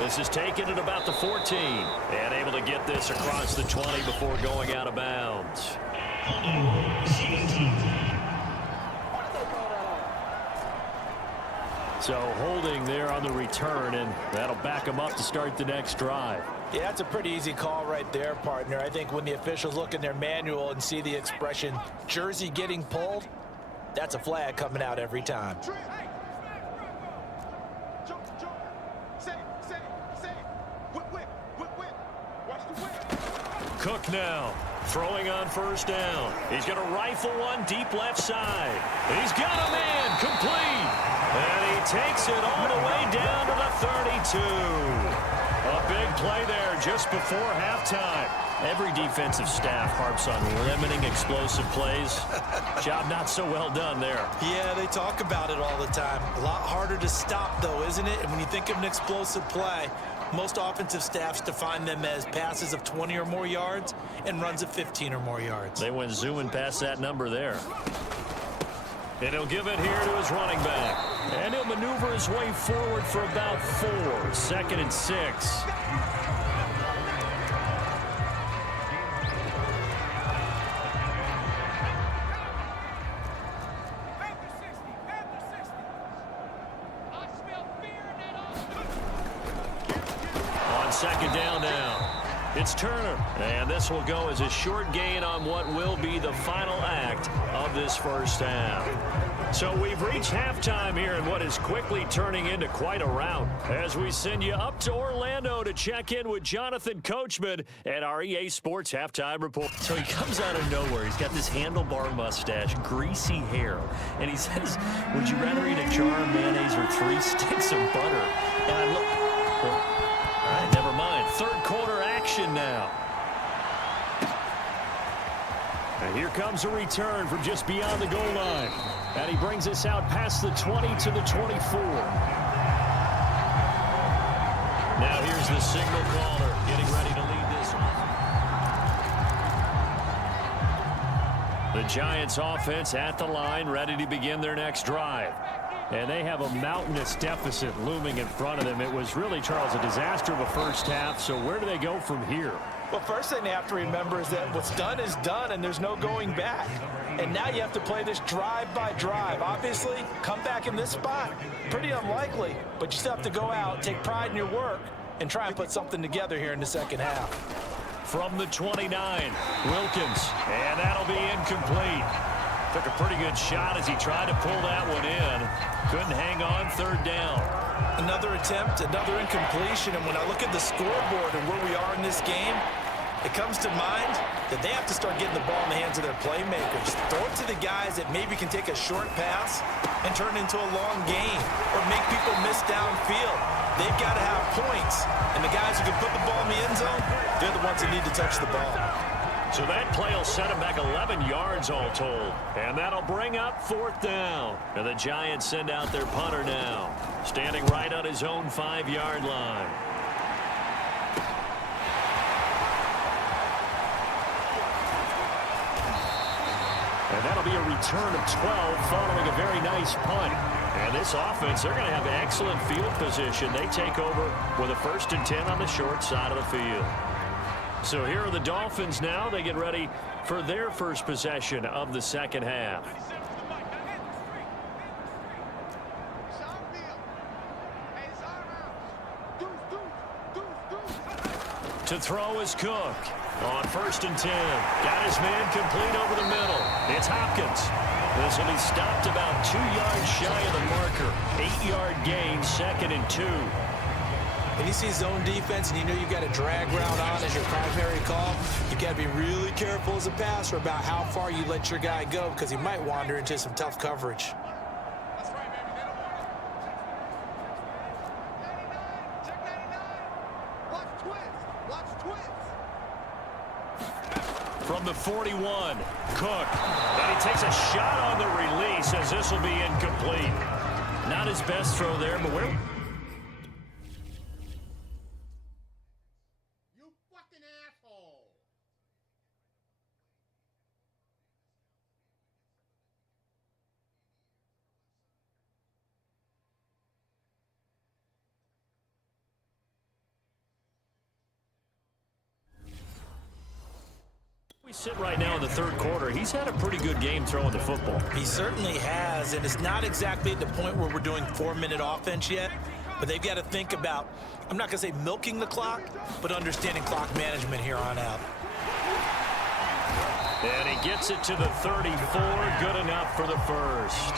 This is taken at about the 14. And able to get this across the 20 before going out of bounds. So holding there on the return, and that'll back them up to start the next drive. Yeah, that's a pretty easy call right there, partner. I think when the officials look in their manual and see the expression jersey getting pulled, that's a flag coming out every time. Cook now throwing on first down. He's going to rifle one deep left side. He's got a man complete. And he takes it all the way down to the 32. A big play there just before halftime. Every defensive staff harps on limiting explosive plays. Job not so well done there. Yeah, they talk about it all the time. A lot harder to stop, though, isn't it? And when you think of an explosive play, most offensive staffs define them as passes of 20 or more yards and runs of 15 or more yards. They went zooming past that number there. And he'll give it here to his running back. And he'll maneuver his way forward for about 4. 2nd and 6. On 2nd down now. It's Turner, and this will go as a short gain on what will be the final act of this first half. So we've reached halftime here in what is quickly turning into quite a rout as we send you up to Orlando to check in with Jonathan Coachman at our EA Sports Halftime Report. So he comes out of nowhere. He's got this handlebar mustache, greasy hair, and he says, would you rather eat a jar of mayonnaise or 3 sticks of butter? And I look, well, all right, never mind. Third quarter action now. And here comes a return from just beyond the goal line. And he brings us out past the 20 to the 24. Now here's the signal caller getting ready to lead this one. The Giants offense at the line, ready to begin their next drive. And they have a mountainous deficit looming in front of them. It was really, Charles, a disaster of a first half. So where do they go from here? Well, first thing they have to remember is that what's done is done, and there's no going back. And now you have to play this drive by drive. Obviously, come back in this spot, pretty unlikely. But you still have to go out, take pride in your work, and try and put something together here in the second half. From the 29, Wilkins, and that'll be incomplete. Took a pretty good shot as he tried to pull that one in. Couldn't hang on, 3rd down. Another attempt, another incompletion, and when I look at the scoreboard and where we are in this game, it comes to mind that they have to start getting the ball in the hands of their playmakers. Throw it to the guys that maybe can take a short pass and turn it into a long gain or make people miss downfield. They've got to have points, and the guys who can put the ball in the end zone, they're the ones that need to touch the ball. So that play will set him back 11 yards all told. And that'll bring up 4th down. And the Giants send out their punter now, standing right on his own 5-yard line. And that'll be a return of 12 following a very nice punt. And this offense, they're going to have excellent field position. They take over with a 1st and 10 on the short side of the field. So here are the Dolphins now. They get ready for their first possession of the second half. To throw is Cook. On 1st and 10. Got his man complete over the middle. It's Hopkins. This will be stopped about 2 yards shy of the marker. 8-yard gain, 2nd and 2. When you see zone defense and you know you've got a drag route on as your primary call, you've got to be really careful as a passer about how far you let your guy go because he might wander into some tough coverage. From the 41, Cook. And he takes a shot on the release as this will be incomplete. Not his best throw there, but where... sit right now in the third quarter, he's had a pretty good game throwing the football. He certainly has, and it's not exactly at the point where we're doing 4-minute offense yet, but they've got to think about, I'm not going to say milking the clock, but understanding clock management here on out. And he gets it to the 34, good enough for the first.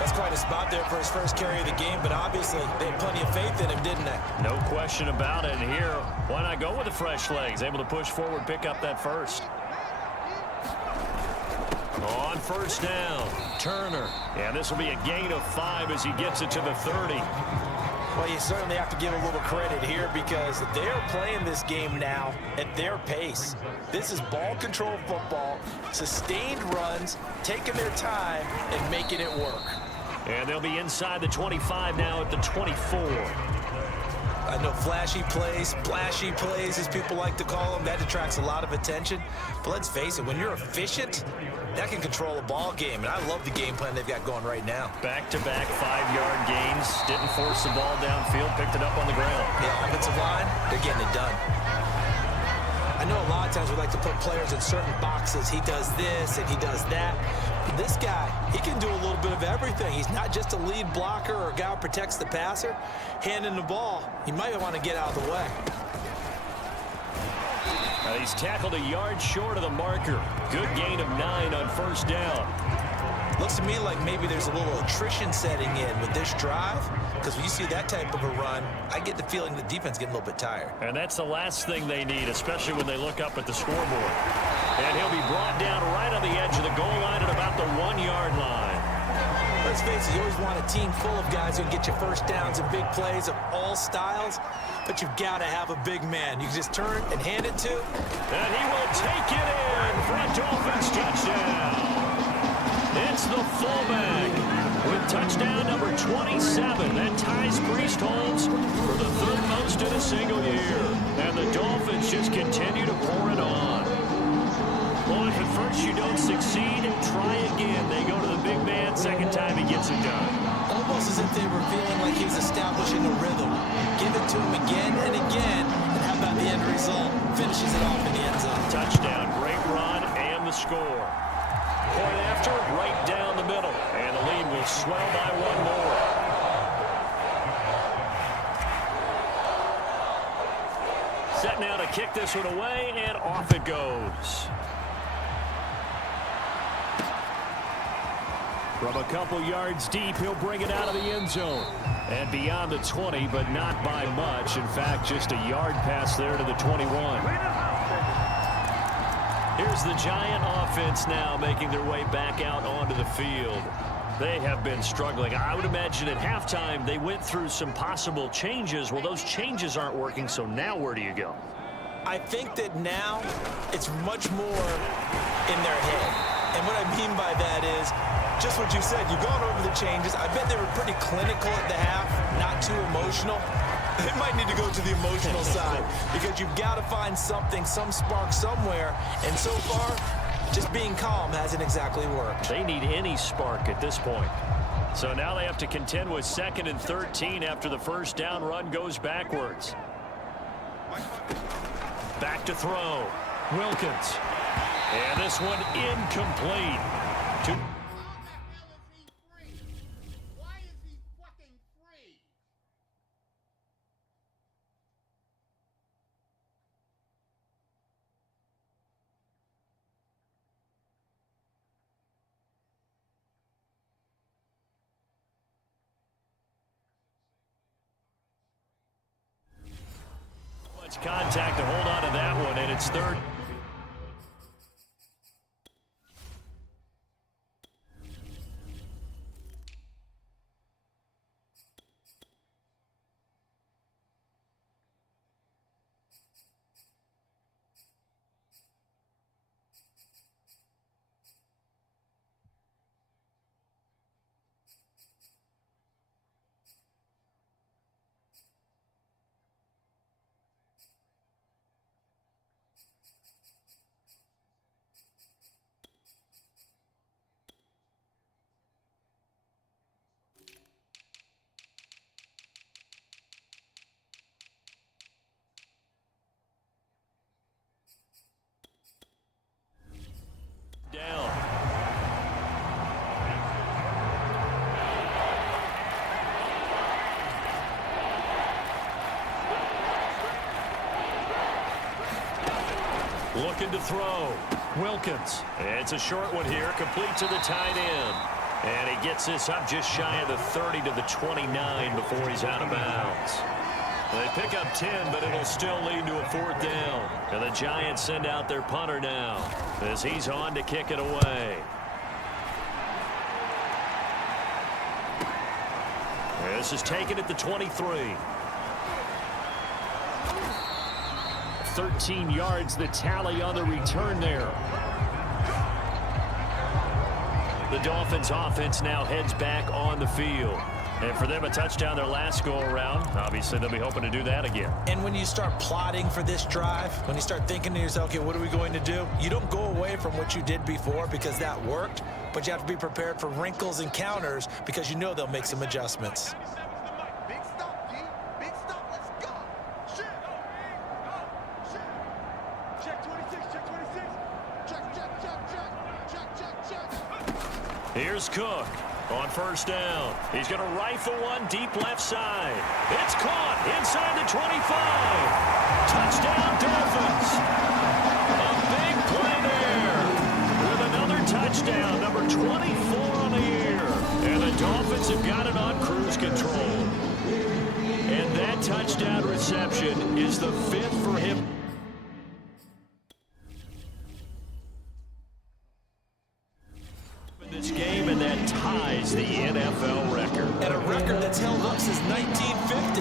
That's quite a spot there for his first carry of the game, but obviously they had plenty of faith in him, didn't they? No question about it. And here, why not go with the fresh legs? Able to push forward, pick up that first. On first down, Turner. And this will be a gain of 5 as he gets it to the 30. Well, you certainly have to give a little credit here because they're playing this game now at their pace. This is ball control football, sustained runs, taking their time and making it work. And they'll be inside the 25 now at the 24. I know flashy plays, splashy plays, as people like to call them, that attracts a lot of attention. But let's face it, when you're efficient, that can control a ball game. And I love the game plan they've got going right now. Back-to-back 5-yard gains. Didn't force the ball downfield, picked it up on the ground. Yeah, offensive line, they're getting it done. I know a lot of times we like to put players in certain boxes. He does this and he does that. But this guy, he can do a little bit of everything. He's not just a lead blocker or a guy who protects the passer. Handing the ball, he might want to get out of the way. He's tackled a yard short of the marker. Good gain of 9 on first down. Looks to me like maybe there's a little attrition setting in with this drive, because when you see that type of a run, I get the feeling the defense getting a little bit tired. And that's the last thing they need, especially when they look up at the scoreboard. And he'll be brought down right on the edge of the goal line at about the 1-yard line. Let's face it, you always want a team full of guys who can get you first downs and big plays of all styles, but you've got to have a big man you can just turn and hand it to. And he will take it in for a Dolphins touchdown. It's the fullback with touchdown number 27. That ties Priest-Holmes for the third most in a single year. And the Dolphins just continue to pour it on. Well, if at first you don't succeed, try again. They go to the big man. Second time he gets it done. Almost as if they were feeling like he was establishing a rhythm. Give it to him again and again. And how about the end result? Finishes it off in the end zone. Touchdown, great run, and the score. Point after, right down the middle. And the lead will swell by 1 more. Set now to kick this one away, and off it goes. From a couple yards deep, he'll bring it out of the end zone. And beyond the 20, but not by much. In fact, just a yard pass there to the 21. Here's the Giant offense now making their way back out onto the field. They have been struggling. I would imagine at halftime they went through some possible changes. Well, those changes aren't working, so now where do you go? I think that now it's much more in their head. And what I mean by that is just what you said. You've gone over the changes. I bet they were pretty clinical at the half, not too emotional. They might need to go to the emotional side because you've got to find something, some spark somewhere. And so far, just being calm hasn't exactly worked. They need any spark at this point. So now they have to contend with 2nd and 13 after the first down run goes backwards. Back to throw. Wilkins. And this one incomplete. Contact to hold on to that one, and it's 3rd. Looking to throw. Wilkins. It's a short one here, complete to the tight end. And he gets this up just shy of the 30 to the 29 before he's out of bounds. They pick up 10, but it'll still lead to a 4th down. And the Giants send out their punter now as he's on to kick it away. This is taken at the 23. 13 yards the tally on the return there. The Dolphins offense now heads back on the field. And for them, a touchdown their last go-around. Obviously, they'll be hoping to do that again. And when you start plotting for this drive, when you start thinking to yourself, okay, what are we going to do? You don't go away from what you did before because that worked, but you have to be prepared for wrinkles and counters because you know they'll make some adjustments. Here's Cook on 1st down. He's going to rifle one deep left side. It's caught inside the 25. Touchdown, Dolphins. A big play there with another touchdown, number 24 on the year. And the Dolphins have got it on cruise control. And that touchdown reception is the 5th for him. This game, and that ties the NFL record. And a record that's held up since 1950.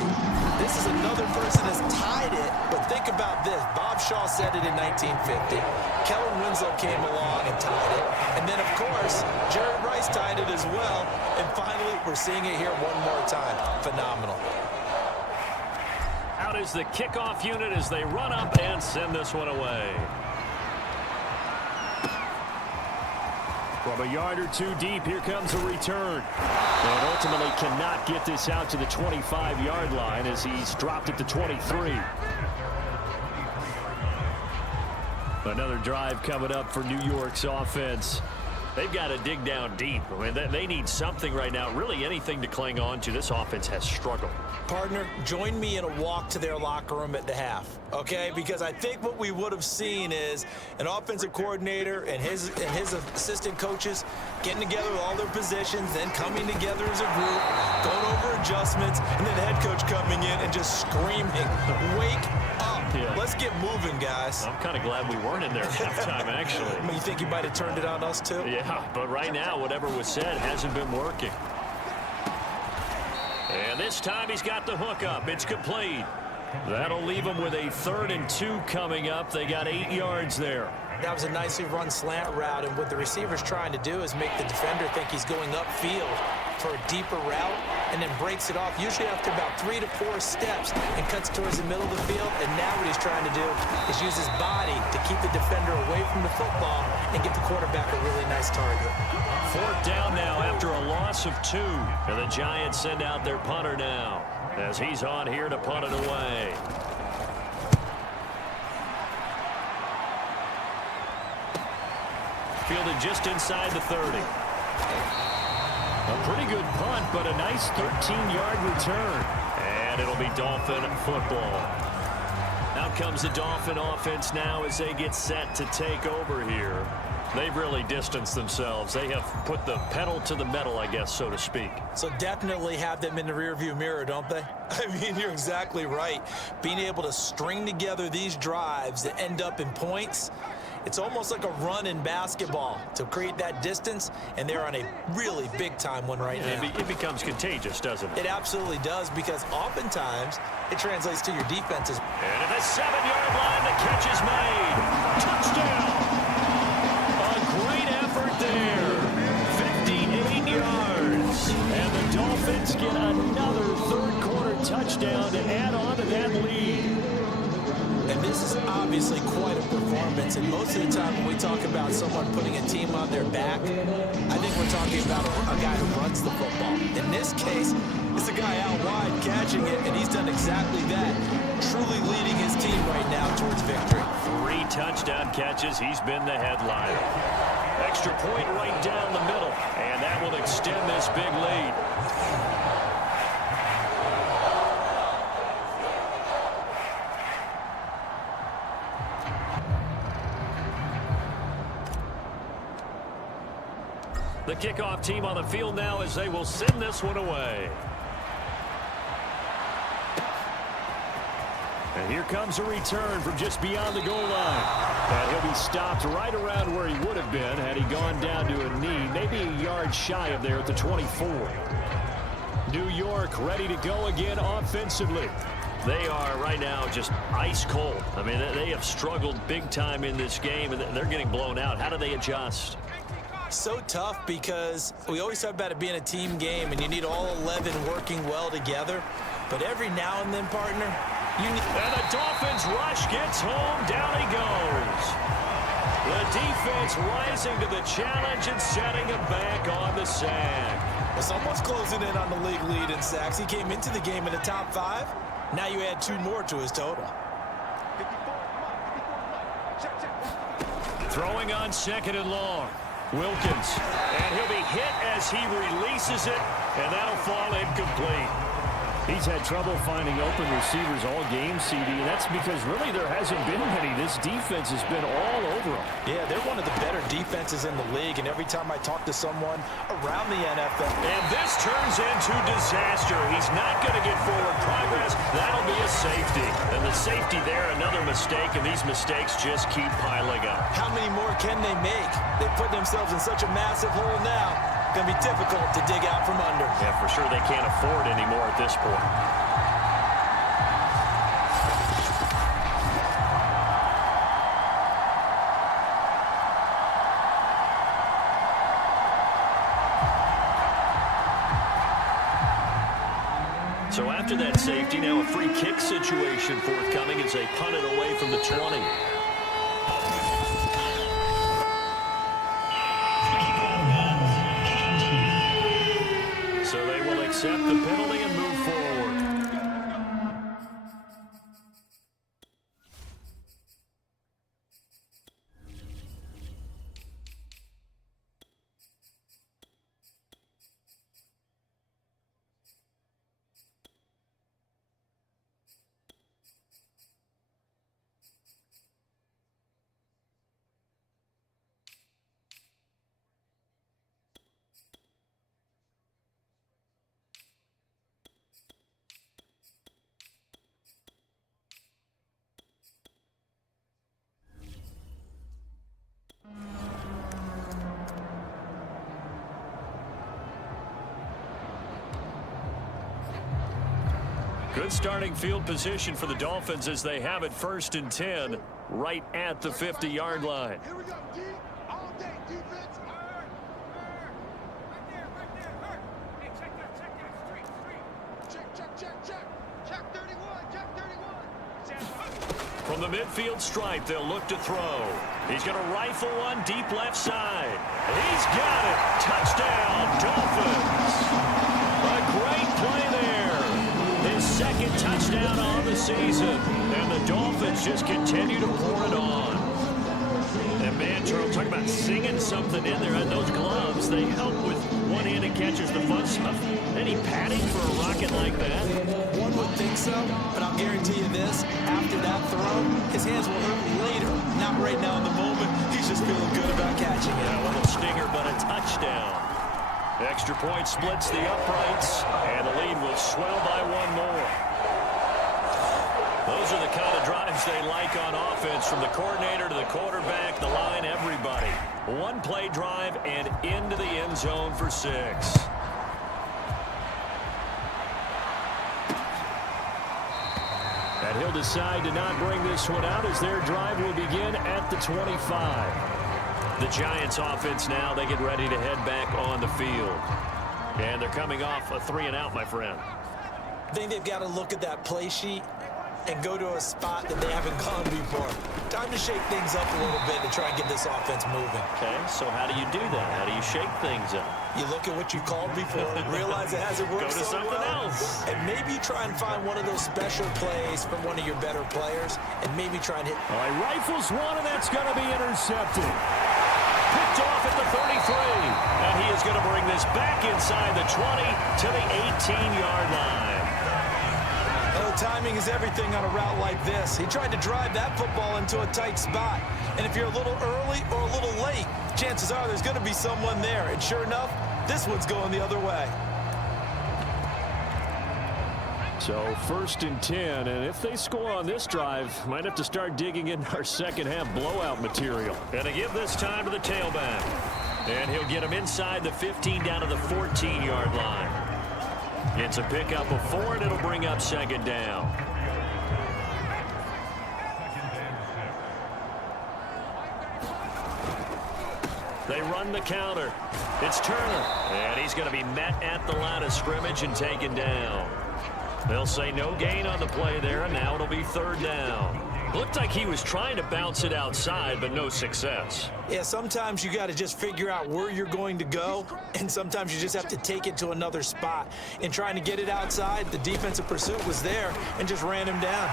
This is another person that's tied it, but think about this. Bob Shaw said it in 1950. Kellen Winslow came along and tied it. And then, of course, Jerry Rice tied it as well. And finally, we're seeing it here one more time. Phenomenal. Out is the kickoff unit as they run up and send this one away. From a yard or two deep, here comes a return. And ultimately cannot get this out to the 25-yard line as he's dropped at the 23. Another drive coming up for New York's offense. They've got to dig down deep. I mean, they need something right now, really anything to cling on to. This offense has struggled. Partner, join me in a walk to their locker room at the half, okay? Because I think what we would have seen is an offensive coordinator and his assistant coaches getting together with all their positions, then coming together as a group, going over adjustments, and then the head coach coming in and just screaming, "Wake up. Yeah. Let's get moving, guys." I'm kind of glad we weren't in there at halftime, actually. I mean, you think you might have turned it on us, too? Yeah, but right now, whatever was said hasn't been working. And this time he's got the hook up. It's complete. That'll leave him with a 3rd and 2 coming up. They got 8 yards there. That was a nicely run slant route, and what the receiver's trying to do is make the defender think he's going upfield for a deeper route and then breaks it off, usually after about 3 to 4 steps, and cuts towards the middle of the field. And now what he's trying to do is use his body to keep the defender away from the football and get the quarterback a really nice target. 4th down now after a loss of 2. And the Giants send out their punter now as he's on here to punt it away. Fielded just inside the 30. A pretty good punt, but a nice 13-yard return. And it'll be Dolphin football. Out comes the Dolphin offense now as they get set to take over here. They've really distanced themselves. They have put the pedal to the metal, I guess, so to speak. So definitely have them in the rearview mirror, don't they? I mean, you're exactly right. Being able to string together these drives that end up in points, it's almost like a run in basketball to create that distance, and they're on a really big-time one right now. It becomes contagious, doesn't it? It absolutely does, because oftentimes it translates to your defenses. And at the 7-yard line, the catch is made. Touchdown! A great effort there. 58 yards. And the Dolphins get another third-quarter touchdown to add on to that lead. And this is obviously quite a performance, and most of the time when we talk about someone putting a team on their back, I think we're talking about a guy who runs the football. In this case, it's a guy out wide catching it, and he's done exactly that, truly leading his team right now towards victory. 3 touchdown catches. He's been the headliner. Extra point right down the middle, and that will extend this big lead. The kickoff team on the field now as they will send this one away. And here comes a return from just beyond the goal line. And he'll be stopped right around where he would have been had he gone down to a knee, maybe a yard shy of there at the 24. New York ready to go again offensively. They are right now just ice cold. I mean, they have struggled big time in this game, and they're getting blown out. How do they adjust? So tough because we always talk about it being a team game, and you need all 11 working well together. But every now and then, partner, you need... And the Dolphins rush gets home. Down he goes. The defense rising to the challenge and setting him back on the sack. It's almost closing in on the league lead in sacks. He came into the game in the top 5. Now you add 2 more to his total. Throwing on 2nd and long. Wilkins. And he'll be hit as he releases it, and that'll fall incomplete. He's had trouble finding open receivers all game, CD, and that's because really there hasn't been many. This defense has been all over them. Yeah, they're one of the better defenses in the league, and every time I talk to someone around the NFL... And this turns into disaster. He's not going to get forward progress. That'll be a safety. And the safety there, another mistake, and these mistakes just keep piling up. How many more can they make? They put themselves in such a massive hole now. Going to be difficult to dig out from under. Yeah, for sure they can't afford any more at this point. So after that safety, now a free kick situation forthcoming as they punt it away from the 20. So they will accept the penalty and move forward. Good starting field position for the Dolphins as they have it 1st and 10 right at the 50-yard line. Here we go, D. All day, defense. Right there. Hey, check that. Street. Check. Check 31. From the midfield stripe, they'll look to throw. He's going to rifle one deep left side. He's got it. Touchdown, Dolphins. A great play there. His 2nd touchdown on the season. And the Dolphins just continue to pour it on. And man, Charles, talk about singing something in there. And those gloves, they help with one-handed catches, the fun stuff. Any padding for a rocket like that? One would think so, but I'll guarantee you this. After that throw, his hands will hurt later. Not right now in the moment. He's just feeling good about catching it. Yeah, a little stinger, but a touchdown. Extra point splits the uprights, and the lead will swell by 1 more. Those are the kind of drives they like on offense, from the coordinator to the quarterback, the line, everybody. 1-play drive and into the end zone for 6. And he'll decide to not bring this one out as their drive will begin at the 25. The Giants offense now, they get ready to head back on the field. And they're coming off a 3-and-out, my friend. I think they've got to look at that play sheet and go to a spot that they haven't gone before. Time to shake things up a little bit to try and get this offense moving. Okay, so how do you do that? How do you shake things up? You look at what you called before, realize it hasn't worked Go to so something well, else. and maybe try and find one of those special plays from one of your better players, and maybe try and hit. All right, rifles one, and that's going to be intercepted. Picked off at the 33. And he is going to bring this back inside the 20 to the 18-yard line. Oh, timing is everything on a route like this. He tried to drive that football into a tight spot. And if you're a little early or a little late, chances are there's going to be someone there. And sure enough, this one's going the other way. So 1st and 10, and if they score on this drive, might have to start digging in our second half blowout material. And to give this time to the tailback. And he'll get him inside the 15 down to the 14-yard line. It's a pickup of 4, and it'll bring up 2nd down. They run the counter. It's Turner. And he's going to be met at the line of scrimmage and taken down. They'll say no gain on the play there, and now it'll be 3rd down. Looked like he was trying to bounce it outside, but no success. Yeah, sometimes you got to just figure out where you're going to go, and sometimes you just have to take it to another spot. In trying to get it outside, the defensive pursuit was there and just ran him down.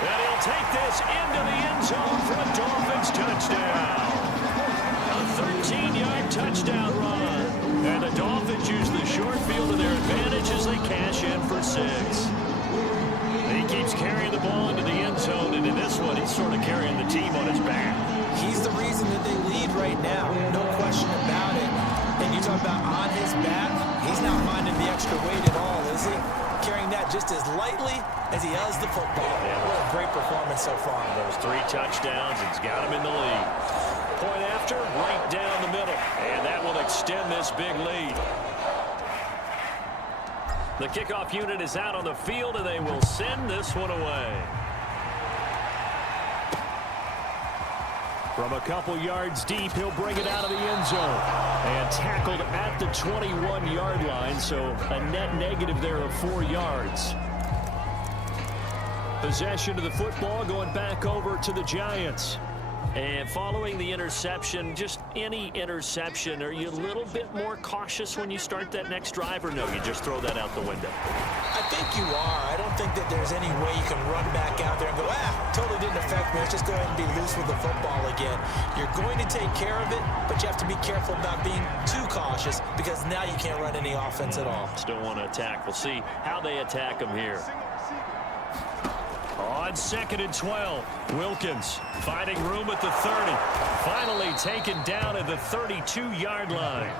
And he'll take this into the end zone for a Dolphins touchdown. A 13-yard touchdown run. And the Dolphins use the short field to their advantage as they cash in for 6. He keeps carrying the ball into the end zone, and in this one, he's sort of carrying the team on his back. He's the reason that they lead right now, no question about it. And you talk about on his back, he's not minding the extra weight at all, is he? Carrying that just as lightly as he does the football. Yeah, what a great performance so far. Those 3 touchdowns, it's got him in the lead. Point after, right down the middle. And that will extend this big lead. The kickoff unit is out on the field, and they will send this one away. From a couple yards deep, he'll bring it out of the end zone. And tackled at the 21-yard line, so a net negative there of 4 yards. Possession of the football going back over to the Giants. And following the interception, just any interception, are you a little bit more cautious when you start that next drive, or no, you just throw that out the window? I think you are. I don't think that there's any way you can run back out there and go, totally didn't affect me. Let's just go ahead and be loose with the football again. You're going to take care of it, but you have to be careful about being too cautious because now you can't run any offense at all. Still want to attack. We'll see how they attack him here. On 2nd and 12, Wilkins finding room at the 30. Finally taken down at the 32-yard line.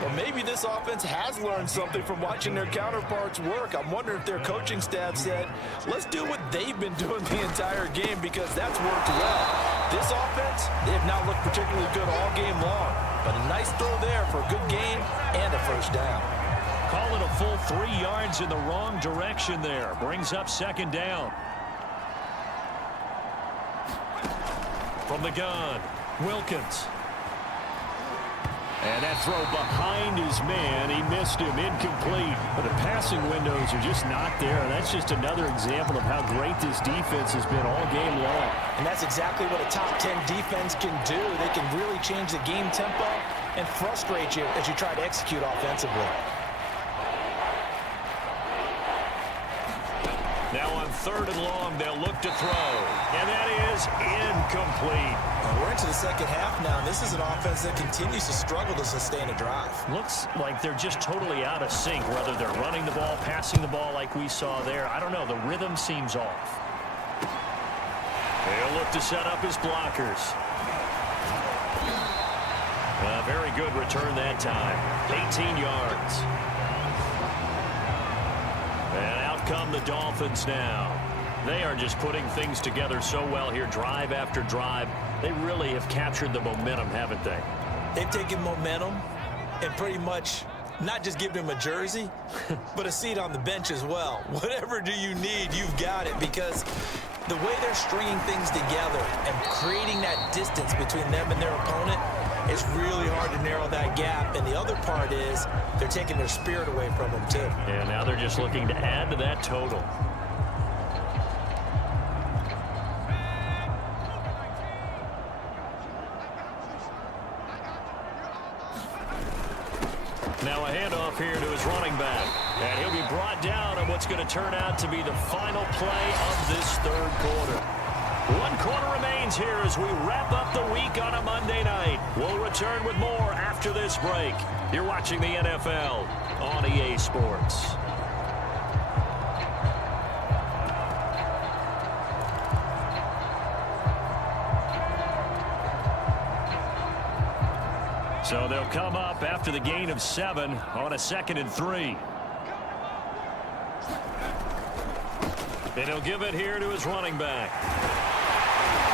Well, maybe this offense has learned something from watching their counterparts work. I'm wondering if their coaching staff said, let's do what they've been doing the entire game because that's worked well. This offense, they have not looked particularly good all game long, but a nice throw there for a good gain and a 1st down. Call it a full 3 yards in the wrong direction there. Brings up 2nd down. From the gun, Wilkins. And that throw behind his man. He missed him, incomplete. But the passing windows are just not there. And that's just another example of how great this defense has been all game long. And that's exactly what a top 10 defense can do. They can really change the game tempo and frustrate you as you try to execute offensively. Now on 3rd and long, they'll look to throw. And that is incomplete. We're into the second half now. This is an offense that continues to struggle to sustain a drive. Looks like they're just totally out of sync, whether they're running the ball, passing the ball like we saw there. I don't know. The rhythm seems off. They'll look to set up his blockers. A very good return that time. 18 yards. And out come the Dolphins now. They are just putting things together so well here, drive after drive. They really have captured the momentum, haven't they? They've taken momentum and pretty much not just given him a jersey, but a seat on the bench as well. Whatever do you need, you've got it, because the way they're stringing things together and creating that distance between them and their opponent is really hard to narrow that gap. And the other part is they're taking their spirit away from them, too. And now they're just looking to add to that total. Now a handoff here to his running back. And he'll be brought down on what's going to turn out to be the final play of this 3rd quarter. 1 quarter remains here as we wrap up the week on a Monday night. We'll return with more after this break. You're watching the NFL on EA Sports. So they'll come up after the gain of 7 on a 2nd and 3. And he'll give it here to his running back.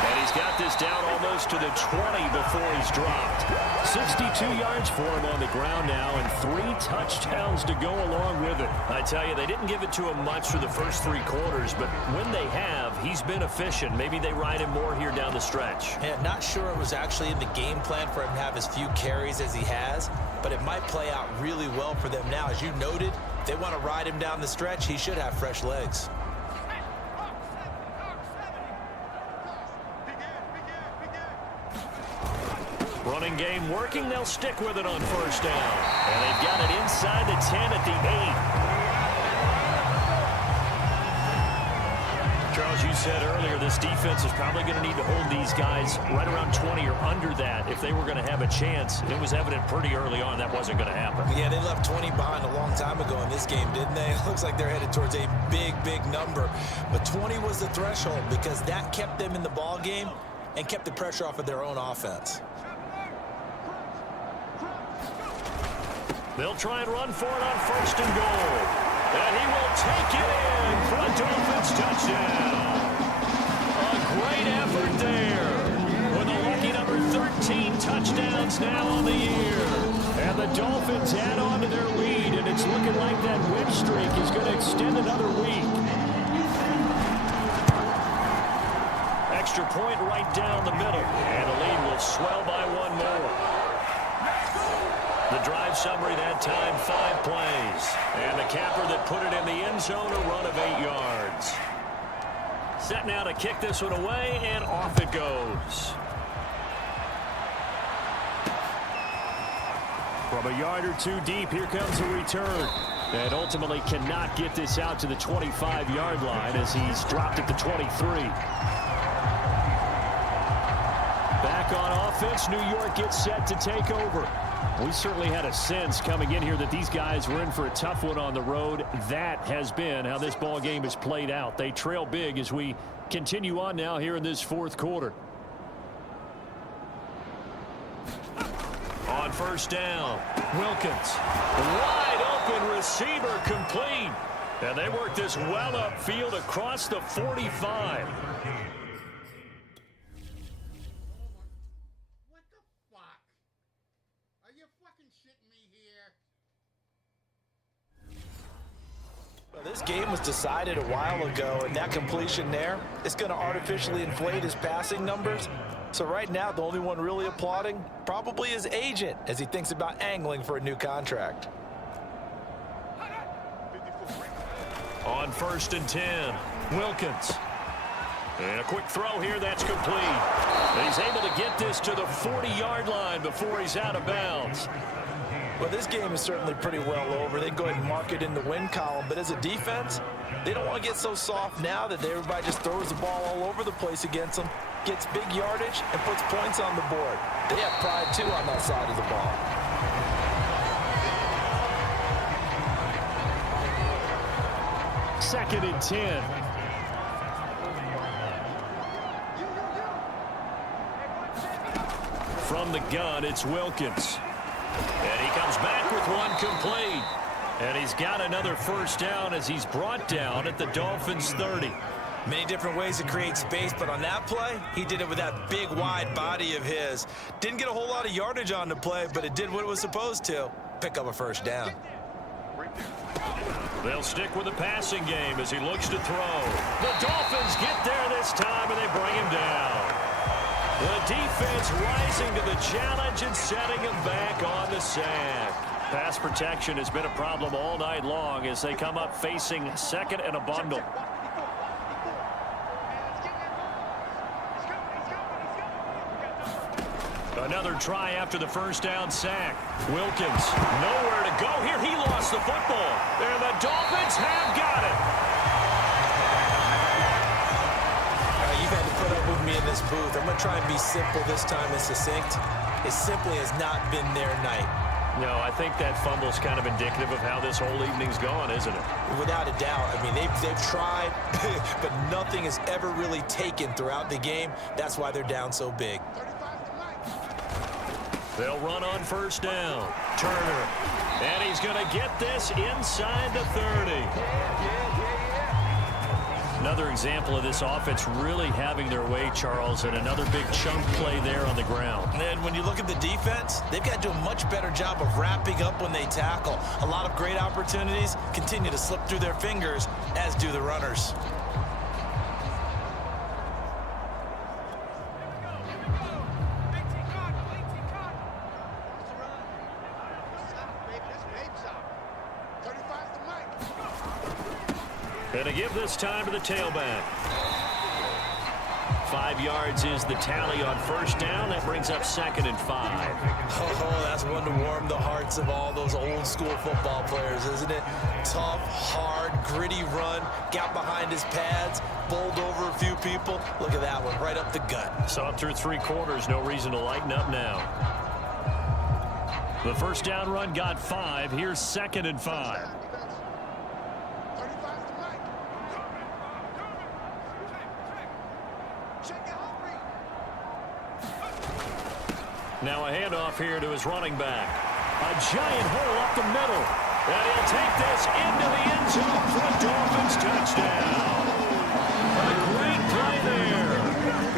And he's got this down almost to the 20 before he's dropped. 62 yards for him on the ground now and 3 touchdowns to go along with it. I tell you, they didn't give it to him much through the first 3 quarters, but when they have, he's been efficient. Maybe they ride him more here down the stretch. Yeah, not sure it was actually in the game plan for him to have as few carries as he has, but it might play out really well for them now. As you noted, if they want to ride him down the stretch, he should have fresh legs. Running game working. They'll stick with it on 1st down. And they've got it inside the 10 at the 8. Charles, you said earlier this defense is probably going to need to hold these guys right around 20 or under that if they were going to have a chance. It was evident pretty early on that wasn't going to happen. Yeah, they left 20 behind a long time ago in this game, didn't they? It looks like they're headed towards a big, big number. But 20 was the threshold because that kept them in the ball game and kept the pressure off of their own offense. They'll try and run for it on 1st and goal. And he will take it in for a Dolphins touchdown. A great effort there with a lucky number 13 touchdowns now on the year. And the Dolphins add on to their lead, and it's looking like that win streak is going to extend another week. Extra point right down the middle, and the lead will swell by 1 more. The drive summary that time, 5 plays. And the capper that put it in the end zone, a run of 8 yards. Set now to kick this one away, and off it goes. From a yard or 2 deep, here comes a return. And ultimately cannot get this out to the 25-yard line as he's dropped at the 23. Back on offense, New York gets set to take over. We certainly had a sense coming in here that these guys were in for a tough one on the road. That has been how this ball game has played out. They trail big as we continue on now here in this 4th quarter. On 1st down, Wilkins. Wide open receiver complete. And they work this well upfield across the 45. This game was decided a while ago, and that completion there is going to artificially inflate his passing numbers. So right now, the only one really applauding probably his agent as he thinks about angling for a new contract. On 1st and 10, Wilkins. And a quick throw here, that's complete. And he's able to get this to the 40-yard line before he's out of bounds. Well, this game is certainly pretty well over. They can go ahead and mark it in the win column. But as a defense, they don't want to get so soft now that everybody just throws the ball all over the place against them, gets big yardage, and puts points on the board. They have pride, too, on that side of the ball. Second and 10. From the gun, it's Wilkins. And he comes back with one complete. And he's got another 1st down as he's brought down at the Dolphins' 30. Many different ways to create space, but on that play, he did it with that big, wide body of his. Didn't get a whole lot of yardage on the play, but it did what it was supposed to. Pick up a 1st down. They'll stick with the passing game as he looks to throw. The Dolphins get there this time, and they bring him down. The defense rising to the challenge and setting him back on the sack. Pass protection has been a problem all night long as they come up facing 2nd and a bundle. Another try after the 1st down sack. Wilkins, nowhere to go here. He lost the football. And the Dolphins have got it. You've had to put up with me in this booth. I'm going to try and be simple this time and succinct. It simply has not been their night. No, I think that fumble's kind of indicative of how this whole evening's gone, isn't it? Without a doubt. I mean, they've tried, but nothing has ever really taken throughout the game. That's why they're down so big. They'll run on first down. Turner. And he's going to get this inside the 30. Another example of this offense really having their way, Charles, and another big chunk play there on the ground. And when you look at the defense, they've got to do a much better job of wrapping up when they tackle. A lot of great opportunities continue to slip through their fingers, as do the runners. And to give this time to the tailback. 5 yards is the tally on first down. That brings up 2nd and 5. Oh, that's one to warm the hearts of all those old school football players, isn't it? Tough, hard, gritty run. Got behind his pads, bowled over a few people. Look at that one, right up the gut. Saw through 3 quarters. No reason to lighten up now. The first down run got 5. Here's 2nd and 5. Now a handoff here to his running back. A giant hole up the middle. And he'll take this into the end zone for a Dolphins touchdown. A great play there.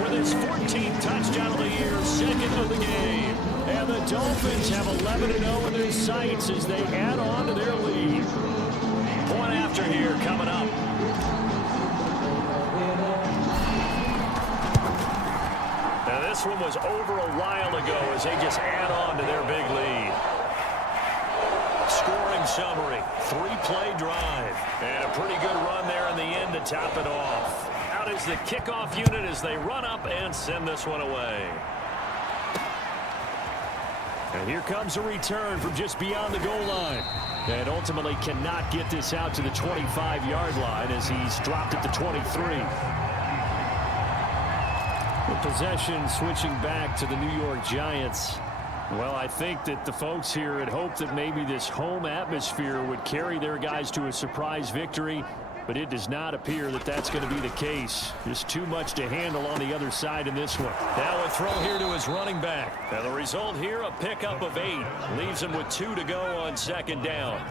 With his 14th touchdown of the year, 2nd of the game. And the Dolphins have 11-0 in their sights as they add on to their lead. Point after here coming up. Now this one was over a while ago as they just add on to their big lead. Scoring summary, 3-play drive. And a pretty good run there in the end to top it off. Out is the kickoff unit as they run up and send this one away. And here comes a return from just beyond the goal line. And ultimately cannot get this out to the 25-yard line as he's dropped at the 23. The possession switching back to the New York Giants. Well, I think that the folks here had hoped that maybe this home atmosphere would carry their guys to a surprise victory, but it does not appear that that's going to be the case. Just too much to handle on the other side in this one. Now a throw here to his running back. Now the result here, a pickup of 8. Leaves him with 2 to go on 2nd down.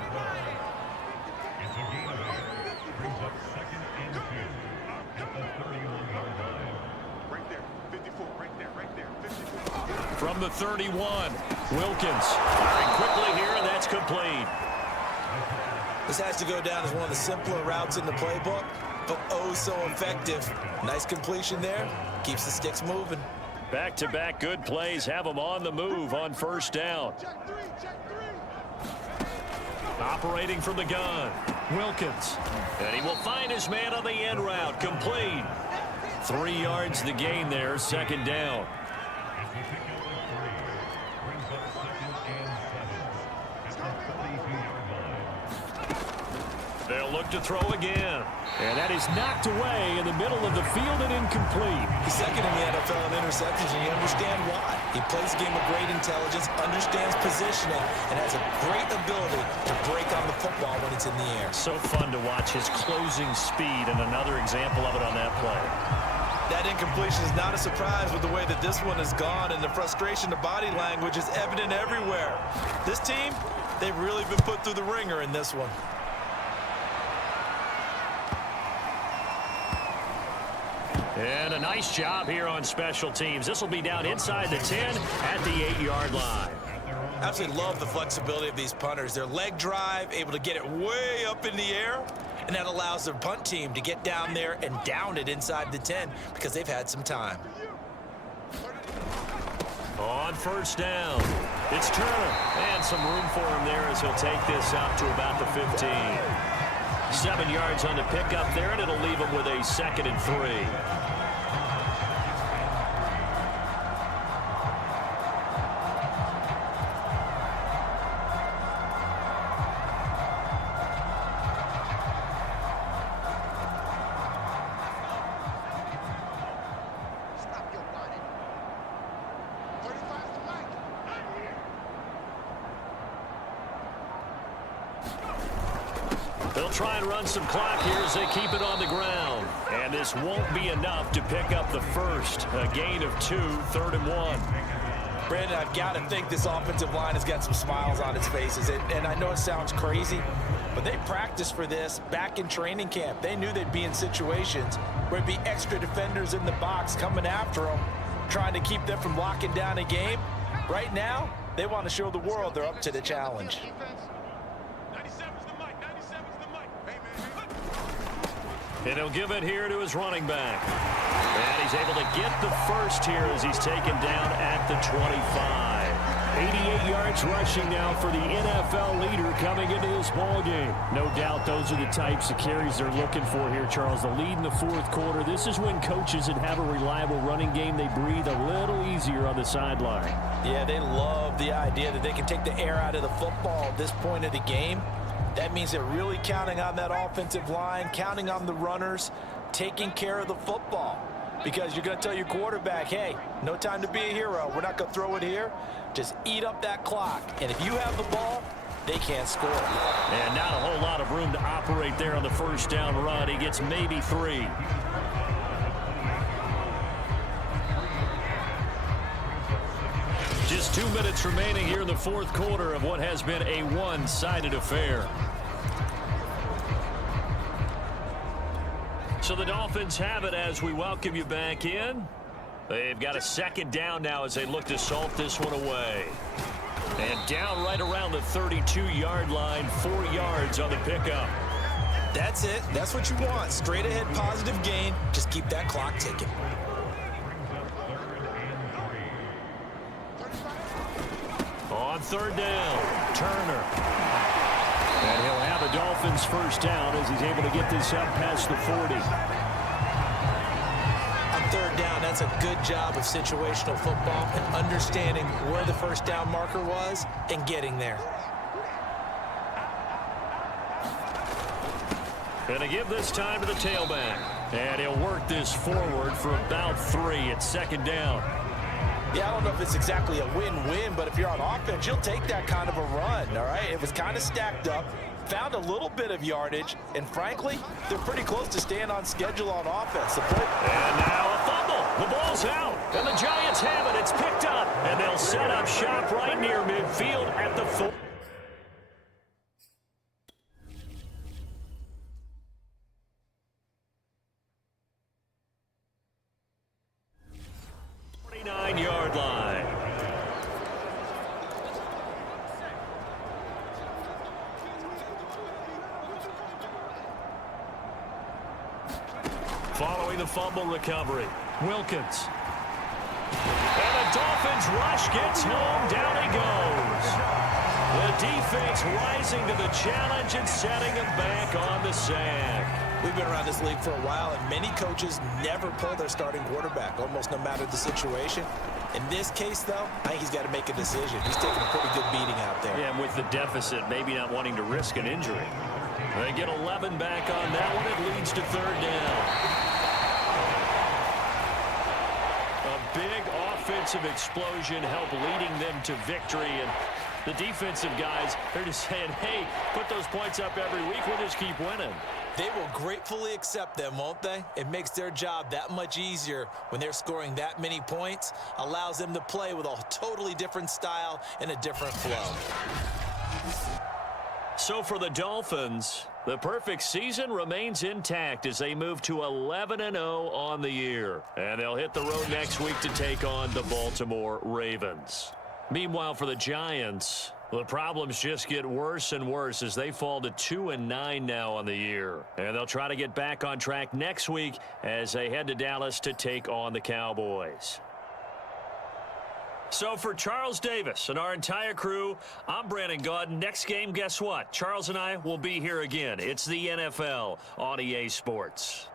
From the 31, Wilkins firing quickly here, and that's complete. This has to go down as one of the simpler routes in the playbook, but oh so effective. Nice completion there. Keeps the sticks moving. Back-to-back good plays have them on the move on first down. Operating from the gun, Wilkins. And he will find his man on the end route, complete. 3 yards the gain there, 2nd down. They'll look to throw again. And that is knocked away in the middle of the field and incomplete. He's 2nd in the NFL in interceptions, and you understand why. He plays a game of great intelligence, understands positioning, and has a great ability to break on the football when it's in the air. So fun to watch his closing speed, and another example of it on that play. That incompletion is not a surprise with the way that this one has gone, and the frustration of body language is evident everywhere. This team, they've really been put through the ringer in this one. And a nice job here on special teams. This will be down inside the 10 at the 8-yard line. Absolutely love the flexibility of these punters. Their leg drive, able to get it way up in the air, and that allows their punt team to get down there and down it inside the 10 because they've had some time. On first down, it's Turner. And some room for him there as he'll take this out to about the 15. 7 yards on the pickup there, and it'll leave him with a 2nd and 3. They'll try and run some clock here as they keep it on the ground. And this won't be enough to pick up the first. A gain of 2, 3rd and 1. Brandon, I've got to think this offensive line has got some smiles on its faces. And I know it sounds crazy, but they practiced for this back in training camp. They knew they'd be in situations where it'd be extra defenders in the box coming after them, trying to keep them from locking down a game. Right now, they want to show the world they're up to the challenge. 97's the mic. 97's the mic. Hey, man. And he'll give it here to his running back. And he's able to get the first here as he's taken down at the 25. 88 yards rushing now for the NFL leader coming into this ballgame. No doubt those are the types of carries they're looking for here, Charles. The lead in the fourth quarter. This is when coaches that have a reliable running game, they breathe a little easier on the sideline. Yeah, they love the idea that they can take the air out of the football at this point of the game. That means they're really counting on that offensive line, counting on the runners, taking care of the football. Because you're going to tell your quarterback, hey, no time to be a hero. We're not going to throw it here. Just eat up that clock. And if you have the ball, they can't score. And not a whole lot of room to operate there on the first down run. He gets maybe 3. Just 2 minutes remaining here in the fourth quarter of what has been a one-sided affair. So the Dolphins have it as we welcome you back in. They've got a second down now as they look to salt this one away. And down right around the 32-yard line, 4 yards on the pickup. That's it. That's what you want. Straight ahead positive gain. Just keep that clock ticking. On third down, Turner. And he'll have a Dolphins first down as he's able to get this up past the 40. On third down, that's a good job of situational football and understanding where the first down marker was and getting there. Gonna give this time to the tailback. And he'll work this forward for about 3 at second down. Yeah, I don't know if it's exactly a win-win, but if you're on offense, you'll take that kind of a run, all right? It was kind of stacked up, found a little bit of yardage, and frankly, they're pretty close to staying on schedule on offense. And now a fumble. The ball's out, and the Giants have it. It's picked up, and they'll set up shop right near midfield at the 4. Yard line. Following the fumble recovery, Wilkins. And the Dolphins rush gets home. Down he goes. The defense rising to the challenge and setting him back on the sack. We've been around this league for a while, and many coaches never pull their starting quarterback, almost no matter the situation. In this case, though, I think he's got to make a decision. He's taking a pretty good beating out there. Yeah, and with the deficit, maybe not wanting to risk an injury. They get 11 back on that one. It leads to third down. A big offensive explosion helped leading them to victory, and the defensive guys, they're just saying, hey, put those points up every week. We'll just keep winning. They will gratefully accept them, won't they? It makes their job that much easier when they're scoring that many points. Allows them to play with a totally different style and a different flow. So for the Dolphins, the perfect season remains intact as they move to 11-0 on the year. And they'll hit the road next week to take on the Baltimore Ravens. Meanwhile, for the Giants, the problems just get worse and worse as they fall to 2-9 now on the year. And they'll try to get back on track next week as they head to Dallas to take on the Cowboys. So for Charles Davis and our entire crew, I'm Brandon Gaudin. Next game, guess what? Charles and I will be here again. It's the NFL on EA Sports.